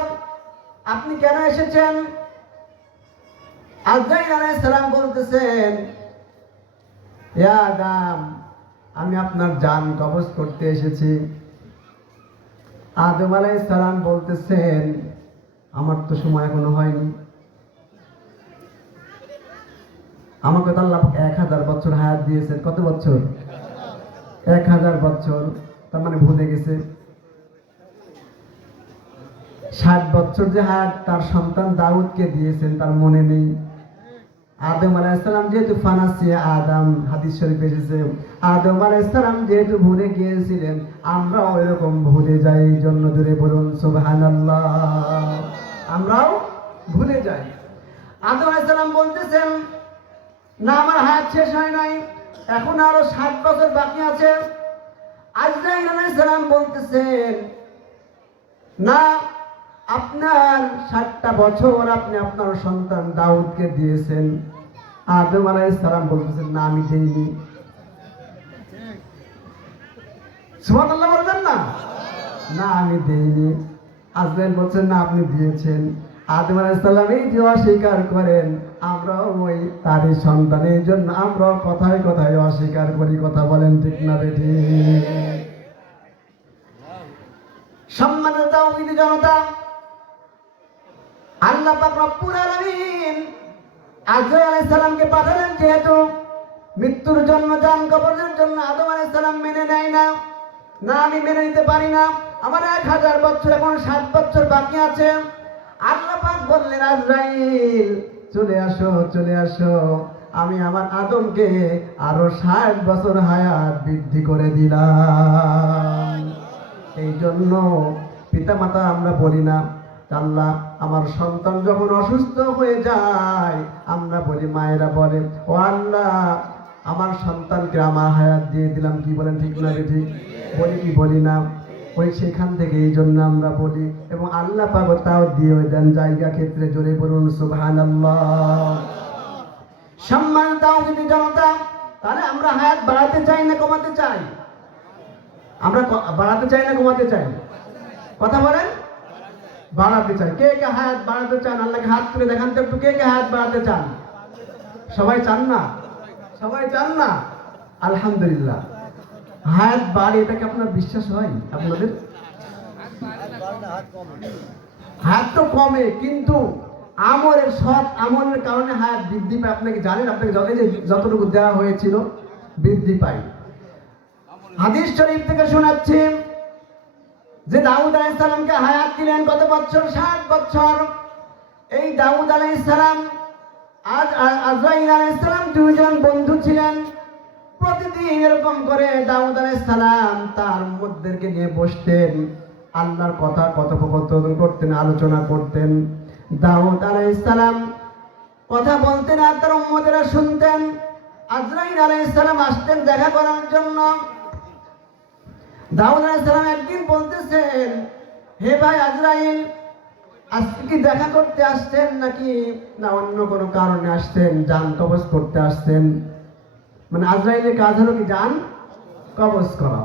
আপনি কেন এসেছেন? আজরাইল আলাইহিস সালাম বলতেছেন, ইয়া আদম, আমি আপনার জান কবজ করতে এসেছি। আদম আলাইহিস সালাম বলতেছেন, আমার তো সময় এখনো হয়নি। আমাকে তো আল্লাহ 1000 বছর হায়াত দিয়েছেন। কত বছর? 1000 বছর। তার মানে ভুলে গেছে। 60 বছর যে হায়াত তার সন্তান দাউদকে দিয়েছেন তার মনে নেই। আদম আলাইহিস সালাম যেহেতু ফানাসিয়া আদম, হাদিস শরীফে এসেছে, আদম আলাইহিস সালাম যেহেতু ভুলে গিয়েছিলেন, আমরাও এরকম ভুলে যাই। এই জন্য জোরে বলুন সুবহানাল্লাহ। আমরাও ভুলে যাই। আদম আলাইহিস সালাম বলতেছেন, না আমার হায়াত শেষ হয় নাই, এখন আরো 60 বছর বাকি আছে। আজরাইল আলাইহিস সালাম বলতেছেন, না, আপনার 60টা বছর আপনি আপনার সন্তান দাউদকে দিয়েছেন। আদম আলাইহিস সালাম বলতেছেন, না আমি দেইনি। সুবহানাল্লাহ বলবেন না? না আমি দেইনি। আজরাইল বলছেন, না আপনি দিয়েছেন। আদম আলাইহিস সালাম এই যে অস্বীকার করেন, আমরাও ওই তারই সন্তানের জন্য আমরাও কথায় কথায় অস্বীকার করি। কথা বলেন ঠিক না বেঠিক? সম্মানিত তাওহীদি জনতা, আল্লাহ পাক রব্বুল আলামিন আজরাইল আলাইহিস সালামকে পাঠালেন যেহেতু মৃত্যুর জন্য, জান কবজের জন্য। আদম আলাইহিস সালাম মেনে নেয় না, না আমি মেনে নিতে পারি না, আমার 1000 বছর, এখন 60 বছর বাকি আছে। আল্লাহ পাক বললেন, আজরাইল চলে আসো, চলে আসো, আমি আমার আদমকে আরো 60 বছর হায়াত বৃদ্ধি করে দিলাম। এই জন্য পিতা মাতা আমরা বলি না, আল্লাহ আমার সন্তান যখন অসুস্থ হয়ে যায়, আমরা বলি, মায়েরা বলে, ও আল্লাহ আমার সন্তানকে আমার হায়াত দিয়ে দিলাম। কি বলেন ঠিক না বেঠিক? বলি কি বলি না? ওই সেখান থেকে এই জন্য আমরা বলি, এবং আল্লাহ পাক তাও দিয়ে দেন জায়গা ক্ষেত্রে। জোরে বলুন সুবহানাল্লাহ। সম্মান দাও যদি জনতা, তাহলে আমরা হায়াত বাড়াতে চাই না কমাতে চাই? আমরা বাড়াতে চাই না কমাতে চাই? কথা বলেন। বাড়াতে চাই। কে কে হায়াত বাড়াতে চান? আল্লাহকে হাত তুলে দেখান তো একটু, কে কে হায়াত বাড়াতে চান? সবাই চান না? সবাই চান না? আলহামদুলিল্লাহ। হায়াত বাড়ে, এটা কি আপনার বিশ্বাস হয় আপনাদের? হায়াত তো কমে, কিন্তু আমলের সৎ আমলের কারণে হায়াত বৃদ্ধি পায়। আপনাকে জানেন, আপনাকে যতটুকু দেওয়া হয়েছিল বৃদ্ধি পায়। হাদিস শরীফ থেকে শোনাচ্ছি যে দাউদ আলাইহিস সালামকে হায়াত দিলেন কত বছর? 60 বছর। এই দাউদ আলাইহিস সালাম আর আজরাইল আলাইহিস সালাম দুইজন বন্ধু ছিলেন। প্রতিদিন এরকম করে দাউদ আলাইহিস সালাম তার উম্মতদেরকে নিয়ে বসতেন, আল্লাহর কথা কথোপকথন করতেন, আলোচনা করতেন। দাউদ আলাইহিস সালাম কথা বলতেন আর তার উম্মতেরা শুনতেন। আজরাইল আলাইহিস সালাম আসতেন দেখা করার জন্য। দাউদ আলাইহিস সালাম একদিন বলতেছেন, হে ভাই আজরাইল, আজকে কি দেখা করতে আসছেন নাকি না অন্য কোনো কারণে আসছেন? জান কবজ করতে আসছেন? মানে আজরাইলের কাজ হলো কি? জান কবজ করা।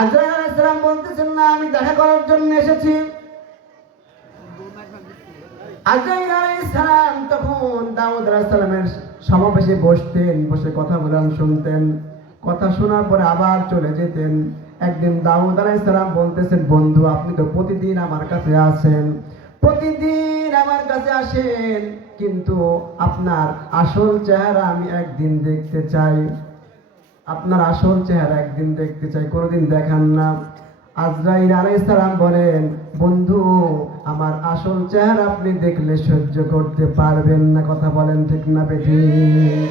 আজরাইল আলাইহিস সালাম বলতেছেন, না, আমি দেখা করার জন্য এসেছি। আজরাইল আলাইহিস সালাম তখন দাউদ আলাইহিস সালামের সমাবেশে বসতেন, বসে কথা বলান শুনতেন। কথা শোনার পরে আবার চলে যেতেন। একদিন দাউদ আলাইহিস সালাম বলতেছেন, বন্ধু, আপনি তো প্রতিদিন আমার কাছে আসেন, প্রতিদিন আমার কাছে আসেন, কিন্তু আপনার আসল চেহারা আমি একদিন দেখতে চাই। আপনার আসল চেহারা একদিন দেখতে চাই, কোনোদিন দেখান না। আজরাইল আলাইহিস সালাম বলেন, বন্ধু, আমার আসল চেহারা আপনি দেখলে সহ্য করতে পারবেন না। কথা বলেন ঠিক না বেঠিক?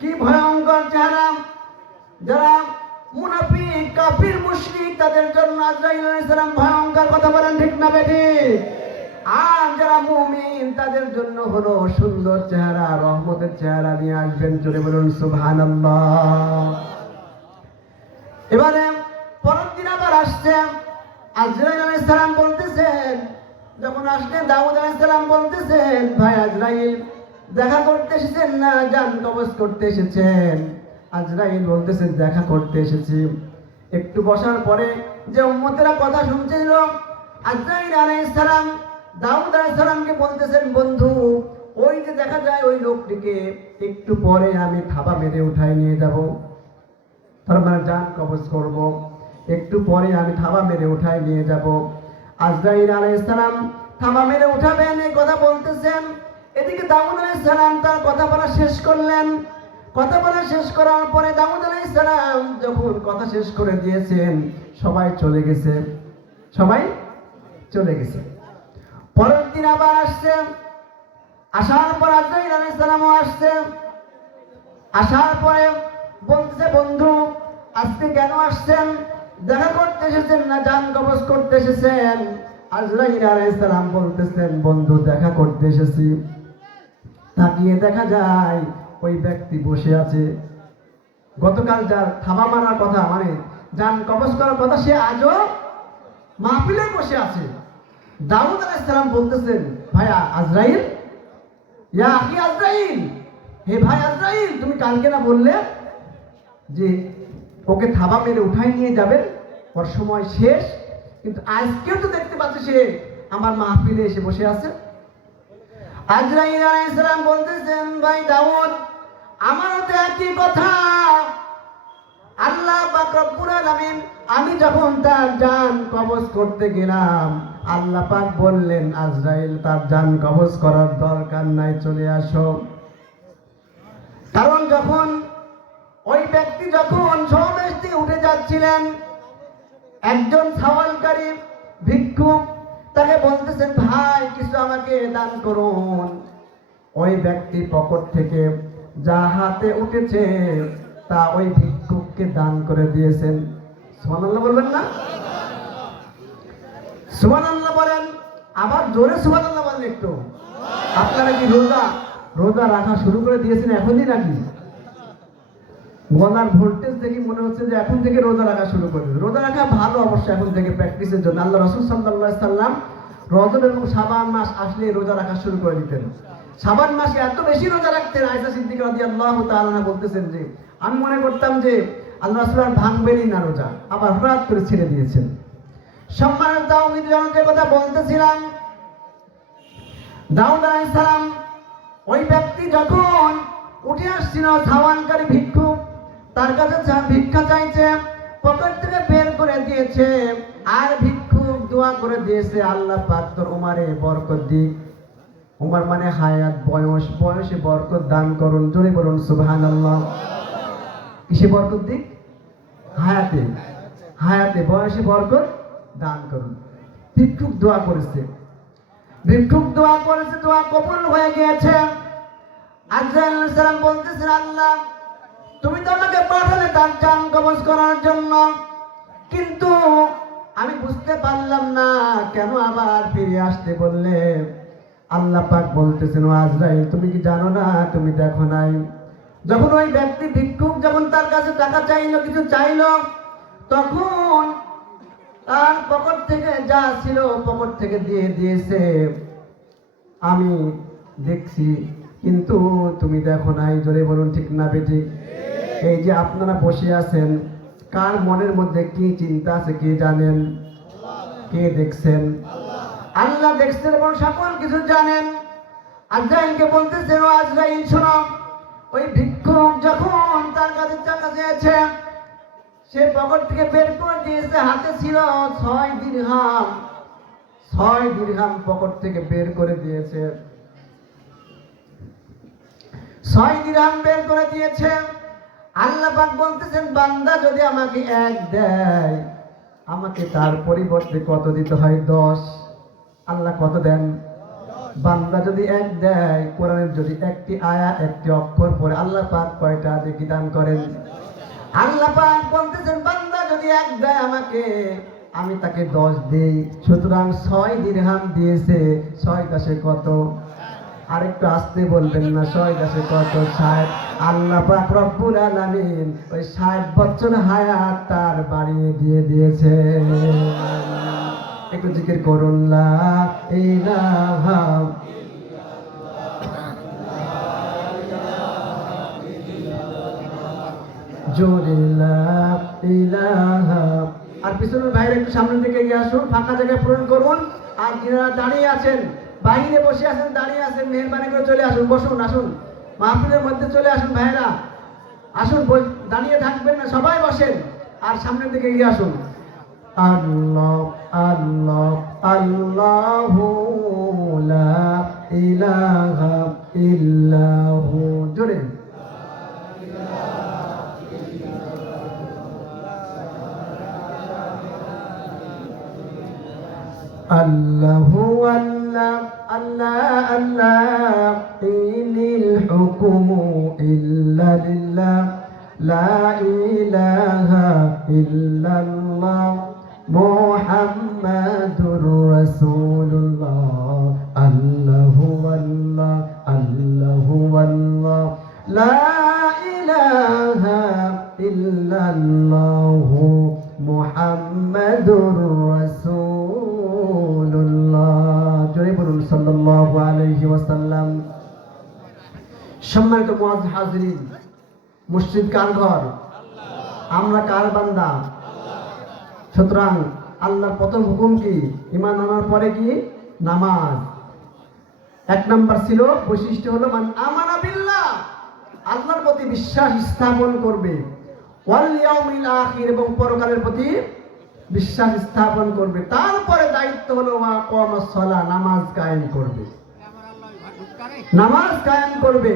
কি ভয়ঙ্কর চেহারা! যারা মুনাফিক, কাফির, মুশরিক, তাদের জন্য আজরাইল আলাইহিস সালাম ভয়ঙ্কর। কথা বলেন ঠিক না বেঠিক? আর যারা মুমিন, তাদের জন্য হলো সুন্দর চেহারা, রহমতের চেহারা নিয়ে আসবেন। চলে বলুন সুবহানাল্লাহ। এবারে পরের দিন আবার আসছে। আজরাইল আলাইহিস সালাম বলতেছেন, যখন আসলেন দাউদ আলাইহিস সালাম বলতেছেন, ভাই আজরাইল, দেখা করতে এসেছেন না জান কবজ করতে এসেছেন? আজরাইল বলতেছেন, দেখা করতে এসেছি। একটু বসার পরে যে উম্মতেরা কথা শুনছিল, আজরাইল আলাইহিস সালাম দাউদ আলাইহিস সালামকে বলতেছেন, বন্ধু, ওই যে দেখা যায় ওই লোকটিকে একটু পরে আমি থাবা মেরে উঠাই নিয়ে যাব, তার মানে জান কবজ করব। একটু পরে আমি থাবা মেরে উঠাই নিয়ে যাব। আজরাইল আলাইহিস সালাম থাবা মেরে উঠাবেন, এই কথা বলতেছেন। এদিকে দাউদ আলাইহিস সালাম তার কথা বলা শেষ করলেন। কথা বলা শেষ করার পরে দাউদ আলাইহিস সালাম যখন কথা শেষ করে দিয়েছেন, সবাই চলে গেছে। সবাই চলে গেছে। পরের দিন আবার আসছে। আসার পর আজরাইল আলাইহিস সালামও আসছে। আসার পরে বলতেছে, বন্ধু, আজকে কেন আসছেন? দেখা করতে এসেছেন না জান কবজ করতে এসেছেন? আজরাইল আলাইহিস সালাম বলতেছেন, বন্ধু, দেখা করতে এসেছি। তাকিয়ে দেখা যায় ওই ব্যক্তি বসে আছে। গতকাল যার থাবা মারার কথা, মানে জান কবজ করার কথা, সে আজও মাহফিলে বসে আছে। দাউদ আলাইহিস সালাম বলতেছেন, ভাই আজরাইল, ইয়া আখি আজরাইল, হে ভাই আজরাইল, তুমি কালকে না বললে যে ওকে থাবা মেরে উঠাই নিয়ে যাবেন, ওর সময় শেষ, কিন্তু আজকেও তো দেখতে পাচ্ছি সে আমার মাহফিলে এসে বসে আছে। আজরাইল আলাইহিস সালাম বলতেছেন, ভাই দাউদ, আমারও তো একই কথা। আল্লাহ পাক রব্বুল আলামিন, আমি যখন তার জান কবজ করতে গেলাম, আল্লাহ পাক বললেন, আজরাইল, তার জান কবজ করার দরকার নাই, চলে আসো। কারণ যখন ওই ব্যক্তি যখন সমাবেশ থেকে উঠে যাচ্ছিলেন, একজন সওয়ালকারী ভিক্ষুক তাকে বলতেছেন, ভাই, কিছু আমাকে দান করুন। ওই ব্যক্তি পকেট থেকে যা হাতে উঠেছে তা ওই ভিক্ষুককে দান করে দিয়েছেন। সুবহানাল্লাহ বলবেন না? সুবহানাল্লাহ বলেন। আবার জোরে সুবহানাল্লাহ বলেন একটু। আপনারা কি রোজা রাখা শুরু করে দিয়েছেন এখনই নাকি? গলার ভোল্টেজ দেখে মনে হচ্ছে যে এখন থেকে রোজা রাখা শুরু করবে। রোজা রাখা ভালো অবশ্যই এখন থেকে প্র্যাকটিসের জন্য। আল্লাহ রাসূল সাল্লাল্লাহু আলাইহি সাল্লাম রজব এবং শাবান মাস আসলে রোজা রাখা শুরু করে দিতেন। শাবান মাসে এত বেশি রোজা রাখতেন, আয়েশা সিদ্দিকা রাদিয়াল্লাহু তাআলা আনহা বলতেছেন যে আমি মনে করতাম যে আল্লাহ রাসূল আর ভাঙবেনই না রোজা, আবার হঠাৎ করে ছেড়ে দিয়েছেন। সম্মানিত তাওহীদ জনতার কথা বলতেছিলাম, দাউদ আলাইহিস সালাম ওই ব্যক্তি যখন উঠে আসছিল ছাওয়ানকারী ভিক্ষুক তার কাছে ভিক্ষা চাইছে, পকেট থেকে বের করে দিয়েছে আর ভিক্ষুক দোয়া করে দিয়েছে, আল্লাহ পাক তোর উমারে বরকত দিক। উমার মানে হায়াত, বয়সে বরকত দান করুন। জোরে বলুন সুবহানাল্লাহ। কিসে বরকত দিক? হায়াতে বয়সে বরকত দান করুন। ভিক্ষুক দোয়া করেছে, দোয়া কবুল হয়ে গিয়েছে। আজরাইল আলাইহিস সালাম বলতেছেন, আল্লাহ তুমি তো আমাকে পাঠালে তার জান কবজ করার জন্য, কিন্তু আমি বুঝতে পারলাম না কেন আবার ফিরে আসতে বললে। আল্লাহ পাক বলতেছেন, ও আজরাইল তুমি কি জানো না, তুমি দেখো নাই যখন ওই ব্যক্তি ভিক্ষুক যখন তার কাছে টাকা চাইলো, কিছু চাইলো, তখন তার পকেট থেকে যা ছিল পকেট থেকে দিয়ে দিয়েছে, আমি দেখছি, কিন্তু তুমি দেখো নাই। জোরে বলুন ঠিক না বেঠিক? এই যে আপনারা বসে আছেন, কার মনের মধ্যে কি চিন্তা আছে কে জানেন? কে দেখছেন? আল্লাহ দেখছেন এবং সকল কিছু জানেন। আজরাইলকে বলতেছেন, ও আজরাইল শোনো, ওই ভিক্ষুক যখন তার কাছে টাকা চেয়েছে, সে পকেট থেকে বের করে দিয়েছে, হাতে ছিল 6 দিরহাম। 6 দিরহাম পকেট থেকে বের করে দিয়েছে, 6 দিরহাম বের করে দিয়েছে। আল্লাহ পাক বলতেছেন, বান্দা যদি আমাকে 1 দেয়, আমাকে তার পরিবর্তে কত দিতে হয়? 10। আল্লাহ কত দেন? বান্দা যদি 1 দেয়, কোরআনের যদি একটি আয়াত একটি অক্ষর পড়ে, আল্লাহ পাক কয়টা দেখি দান করেন? আল্লাহ পাক বলতেছেন, বান্দা যদি 1 দেয় আমাকে, আমি তাকে 10 দেই। সুতরাং 6 দিরহাম দিয়েছে, 6 10 কত? আরেকটু আসতে বলবেন না, 6 10 কত? 60। আল্লাহ পাক রব্বুল আলামিন ওই 60 বছর হায়াত তার বাড়িয়ে দিয়ে দিয়েছে। একটু জিকির করুন, লা ইলাহা জোরে লা ইলাহা। আর পিছনের ভাইরা একটু সামনের দিকে এগিয়ে আসুন, ফাঁকা জায়গায় পূরণ করুন। আর যারা দাঁড়িয়ে আছেন, বাইরে বসে আছেন, দাঁড়িয়ে আছেন, মেহরবানি করে চলে আসুন, বসুন, আসুন, মাহফিলের মধ্যে চলে আসুন। ভাইরা আসুন, দাঁড়িয়ে থাকবেন না, সবাই বসেন আর সামনের দিকে এগিয়ে আসুন। আল্লাহ আল্লাহ আল্লাহু লা ইলাহা ইল্লাহু। জোরে আল্লাহু আল্লাহ আল্লাহ আল্লাহ ইনিল হুকুমু ইল্লা লিল্লাহ লা ইলাহা ইল্লাল্লাহ মুহাম্মাদুর রাসূলুল্লাহ। আল্লাহু আল্লাহ আল্লাহু আল্লাহ লা ইলাহা ইল্লাল্লাহ মুহাম্মাদুর রাসূলুল্লাহ। জোরে বলুন সাল্লাল্লাহু আলাইহি ওয়াসাল্লাম। সম্মানিত মুআজ্জিজ হাজিরিন, মসজিদ কার ঘর? আমরা কার বান্দা? সুতরাং আল্লাহর প্রথম হুকুম কি? ঈমান আনার পরে কি? নামাজ। 1 নাম্বার ছিল, বৈশিষ্ট্য হলো মান আমানা বিল্লাহ, আল্লাহর প্রতি বিশ্বাস স্থাপন করবে, ওয়াল ইয়াউমিল আখির, এবং পরকালের প্রতি বিশ্বাস স্থাপন করবে। তারপরে দায়িত্ব হলো ওয়া কামাস সালাহ, নামাজ কায়েম করবে, নামাজ কায়েম করবে,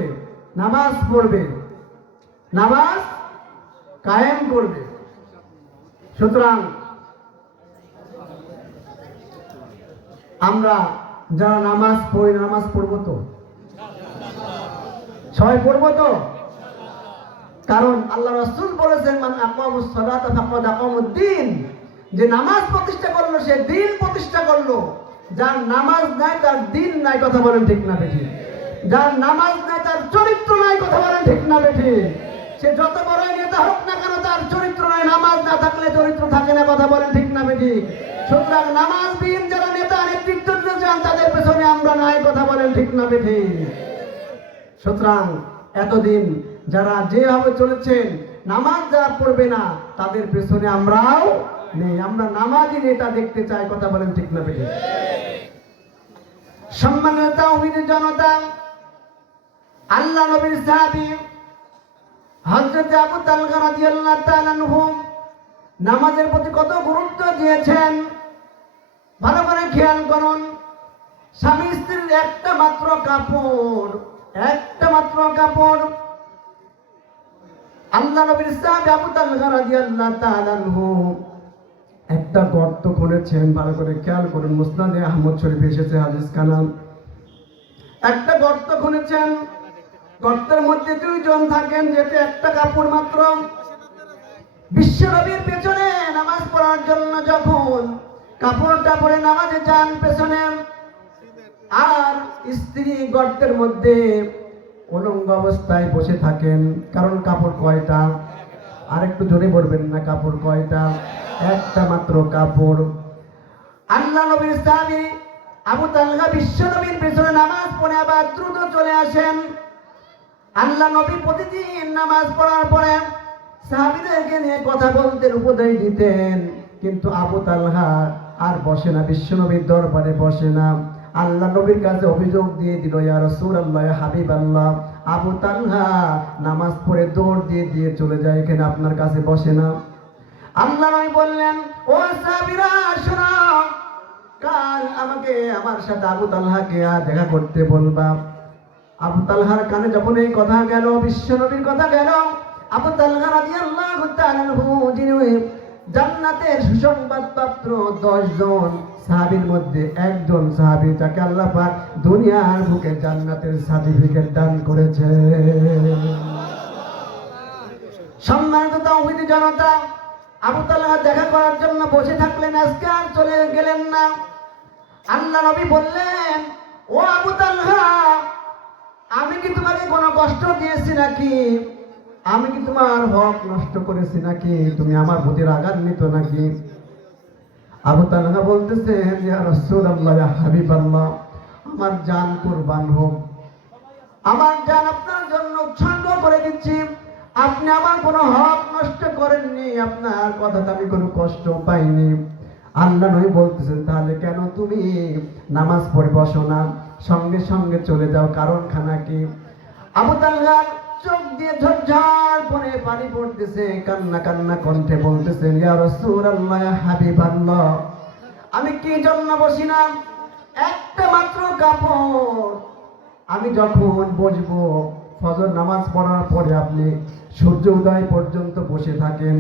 নামাজ পড়বে, নামাজ কায়েম করবে। সুতরাং আমরা যারা নামাজ পড়ি, নামাজ পড়বো তো? সবাই পড়বো তো? কারণ আল্লাহ রাসূল বলেছেন, মান আকামাস সালাতা ফাকাদ আকামুদ্দিন, যে নামাজ প্রতিষ্ঠা করলো সে দিন প্রতিষ্ঠা করলো। যার নামাজ নাই তার দিন নাই, কথা বলেন ঠিক না বেঠিক? যার নামাজ নাই তার চরিত্র নাই, কথা বলেন ঠিক না বেঠিক? সে যত বড়ই নেতা হোক না কেন, তার চরিত্র নয়, নামাজ না থাকলে চরিত্র থাকে না। কথা বলেন ঠিক না বেঠিক? সুতরাং নামাজবিহীন যারা নেতা নেতৃত্ব দিতে চান তাদের পেছনে আমরা নাই। কথা বলেন ঠিক না বেঠিক? সুতরাং এতদিন যারা যেভাবে চলেছেন, নামাজ যারা পড়বে না তাদের পেছনে আমরাও নেই। আমরা নামাজি নেতা দেখতে চাই। কথা বলেন ঠিক না বেঠিক? সম্মানিত তাওহীদের জনতা, আল্লাহ নবীর সাহাবী হযরত আবু তালহা রাদিয়াল্লাহু তাআলা আনহু নামাজের প্রতি কত গুরুত্ব দিয়েছেন ভালো করে খেয়াল করুন। স্বামী স্ত্রীর একটা মাত্র কাপড় আল্লাহ নবীর সাহাবী আবু তালহা রাদিয়াল্লাহু তাআলা আনহু একটা গর্ত খুঁড়েছেন। ভালো করে খেয়াল করুন, মুসনাদে আহমদ শরীফে এসেছে হাদিস কালাম। একটা গর্ত খুঁড়েছেন, গর্তের মধ্যে দুইজন থাকেন, যেতে একটা কাপড় মাত্র। বিশ্বনবীর পেছনে নামাজ পড়ার জন্য যখন কাপড়টা পরে নামাজে যান পেছনে, আর স্ত্রী গর্তের মধ্যে উলঙ্গ অবস্থায় বসে থাকেন। কারণ কাপড় কয়টা? আর একটু জোরে বলবেন না, কাপড় কয়টা? একটা মাত্র কাপড়। আল্লাহ নবীর সাহাবী আবু তালহা বিশ্বনবীর পেছনে নামাজ পড়ে আবার দ্রুত চলে আসেন। আল্লাহ নবী প্রতিদিন নামাজ পড়ার পরে সাহাবীদেরকে নিয়ে কথা বলতেন, উপদেশ দিতেন, কিন্তু আবু তালহা আর বসে না, বিশ্বনবীর দরবারে বসে না। আল্লাহ নবীর কাছে অভিযোগ দিয়ে দিল, ইয়া রাসূলুল্লাহ, ইয়া হাবিবাল্লাহ, আবু তালহা নামাজ পড়ে দৌড় দিয়ে চলে যায়, এখানে আপনার কাছে বসে না। আল্লাহ নবী বললেন, ও সাহাবীরা শোনো, কাল আমাকে আমার সাথে আবু তালহাকে দেখা করতে বলবা। আবু তালহার কানে যখন এই কথা গেল, বিশ্বনবীর কথা গেল, আবু তালহা রাদিয়াল্লাহু তাআলা আনহু, যিনি জান্নাতের সুসংবাদ পাত্র 10 জন সাহাবীর মধ্যে একজন সাহাবী, যাকে আল্লাহ পাক দুনিয়ার বুকে জান্নাতের সার্টিফিকেট দান করেছে। সম্মানিত তাওহীদি জনতা, আবু তালহা দেখা করার জন্য বসে থাকলেন, আজকে আর চলে গেলেন না। আল্লাহ নবী বললেন, ও আবু তালহা, আমি কি তোমাকে কোনো কষ্ট দিয়েছি নাকি? আমি কি তোমার হক নষ্ট করেছি নাকি? তুমি আমার প্রতি রাগান্বিত নাকি? আবু তালহা বলতেছেন, ইয়া রাসূলুল্লাহ, ইয়া হাবিবাল্লাহ, আমার জান কুরবান হোক, আমার জান আপনার জন্য উৎসর্গ করে দিচ্ছি। আপনি আমার কোনো হক নষ্ট করেননি, আপনার কথাতে আমি কোনো কষ্ট পাইনি। আল্লাহ নবী বলতেছেন, তাহলে কেন তুমি নামাজ পড়ে বসো না, সঙ্গে সঙ্গে চলে যাও, কারণখানা কি? আবু তালহার চোখ দিয়ে ঝরঝর করে পানি পড়তেছে, কান্না কণ্ঠে বলতেছেন, ইয়া রাসূলুল্লাহ, ইয়া হাবিবাল্লাহ, আমি কি জন্য বসি না? একটা মাত্র কাপড়। আমি যখন বসবো, ফজর নামাজ পড়ার পরে আপনি সূর্য উদয় পর্যন্ত বসে থাকেন,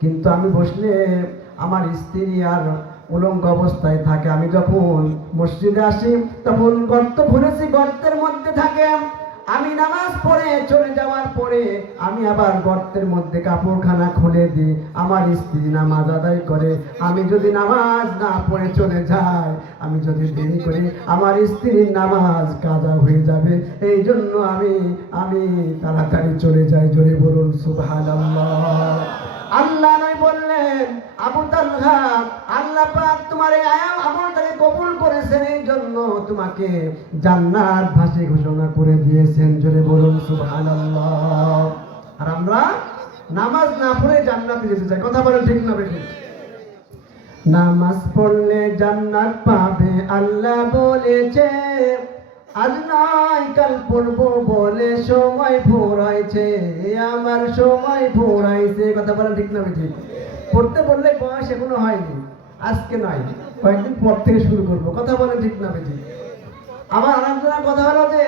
কিন্তু আমি বসলে আমার স্ত্রী আর উলঙ্গ অবস্থায় থাকে। আমি যখন মসজিদে আসি তখন গর্ত খুঁড়েছি, গর্তের মধ্যে থাকে। আমি নামাজ পড়ে চলে যাওয়ার পরে আমি আবার গর্তের মধ্যে কাপড়খানা খুলে দিই, আমার স্ত্রী নামাজ আদায় করে। আমি যদি নামাজ না পড়ে চলে যাই, আমি যদি দেরি করি, আমার স্ত্রীর নামাজ কাজা হয়ে যাবে। এই জন্য আমি তাড়াতাড়ি চলে যাই। জোরে বলুন সুবহানাল্লাহ। আল্লাহ নবী বললেন, আবু তালহা, আল্লাহ পাক তোমার এই আমলটাকে কবুল করেছেন, এই জন্য তোমাকে জান্নাতবাসী ঘোষণা করে দিয়েছেন। জোরে বলুন সুবহানাল্লাহ। আর আমরা নামাজ না পড়ে জান্নাতে যেতে চাই। কথা বলেন ঠিক না বেঠিক? নামাজ পড়লে জান্নাত পাবে আল্লাহ বলেছে, আজ নয় কাল পড়বো বলে সময় ফুরাইছে, আমার সময় ফুরাইছে। কথা বলেন ঠিক না বেঠিক? পড়তে বললে বয়স এখনো হয়নি, আজকে নয়, কয়েকদিন পর থেকে শুরু করবো। কথা বলেন ঠিক না বেঠিক? আমার আলোচনার কথা হলো যে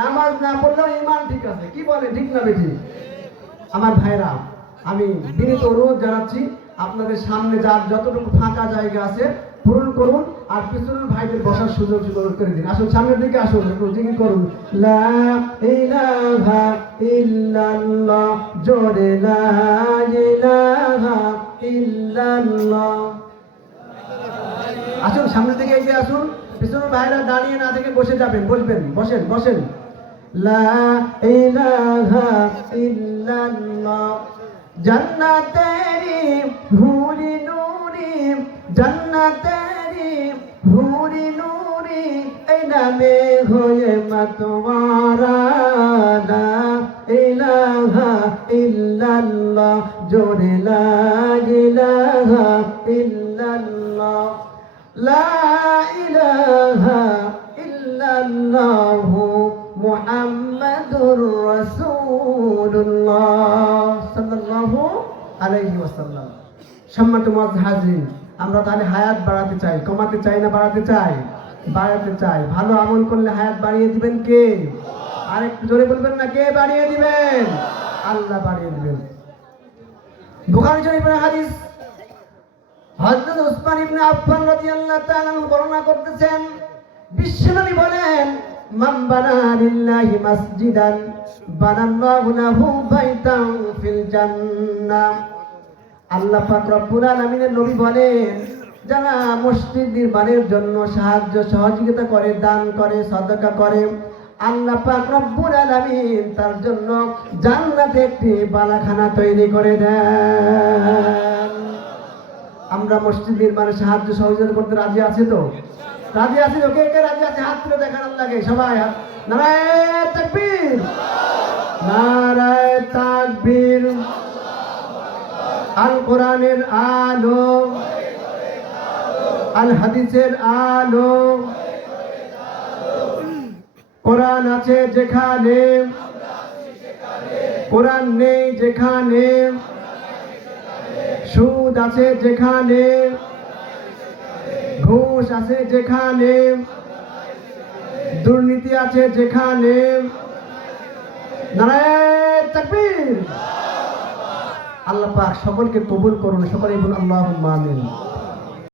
নামাজ না পড়লেও ঈমান ঠিক আছে। কি বলে ঠিক না বেঠিক? আমার ভাইরা, আমি বিনীত অনুরোধ জানাচ্ছি, আপনাদের সামনে যার যতটুকু ফাঁকা জায়গা আছে পূরণ করুন, আর পিছনের ভাইদের বসার সুযোগ করে দিন। আসুন সামনের দিকে আসুন, একটু জিকির করুন, লা ইলাহা ইল্লাল্লাহ, জোরে লা ইলাহা ইল্লাল্লাহ। আসুন সামনের দিকে এগিয়ে আসুন, পিছনের ভাইরা দাঁড়িয়ে না থেকে বসে যাবেন, বসবেন, বসেন। লা ইলাহা ইল্লাল্লাহ। जन्नतेरी हूरी नूरी जन्नतेरी हूरी नूरी ए नामे होए मतवारा ला इलाहा इल्लल्लाह जोरे ला इलाहा इल्लल्लाह ला इलाहा इल्लल्लाह মুহাম্মাদুর রাসূলুল্লাহ সাল্লাল্লাহু আলাইহি ওয়াসাল্লাম। সম্মানিত মুআজ্জিজ হাজরিন, আমরা তাহলে হায়াত বাড়াতে চাই, কমাতে চাই না বাড়াতে চাই? বাড়াতে চাই। ভালো আমল করলে হায়াত বাড়িয়ে দিবেন কে? আরেকটু জোরে বলবেন না, কে বাড়িয়ে দিবেন? আল্লাহ বাড়িয়ে দিবেন। বুখারী শরীফের হাদিস, হযরত উসমান ইবনে আফফান রাদিয়াল্লাহু তাআলা আনহু বর্ণনা করতেছেন, বিশ্বনবী বলেন, মান বানা লিল্লাহি মাসজিদান বানাল্লাহু লাহু বাইতান ফিল জান্নাহ। আল্লাহ পাক রব্বুল আলামিনের নবী বলেন, যারা মসজিদ নির্মাণের জন্য সাহায্য সহযোগিতা করে, দান করে, সাদাকা করে, আল্লাহ পাক রব্বুল আলামিন তার জন্য জান্নাতে একটি বালাখানা তৈরি করে দেন। আমরা মসজিদ নির্মাণে সাহায্য সহযোগিতা করতে রাজি আছি তো? রাজি আছি তো? কে কে রাজি আছে হাত তুলে দেখান আল্লাহকে। সবাই হাত। নারায়ে তাকবীর, নারায়ে তাকবীর। আল কোরআনের আলো, আল হাদিসের আলো। কোরআন আছে যেখানে, কোরআন নেই যেখানে, সুদ আছে যেখানে, ঘুষ আছে যেখানে, দুর্নীতি আছে যেখানে, নারায়ে তাকবীর। আল্লাহ পাক সকলকে কবুল করুন। সকলে বলুন আল্লাহুম্মা আমিন।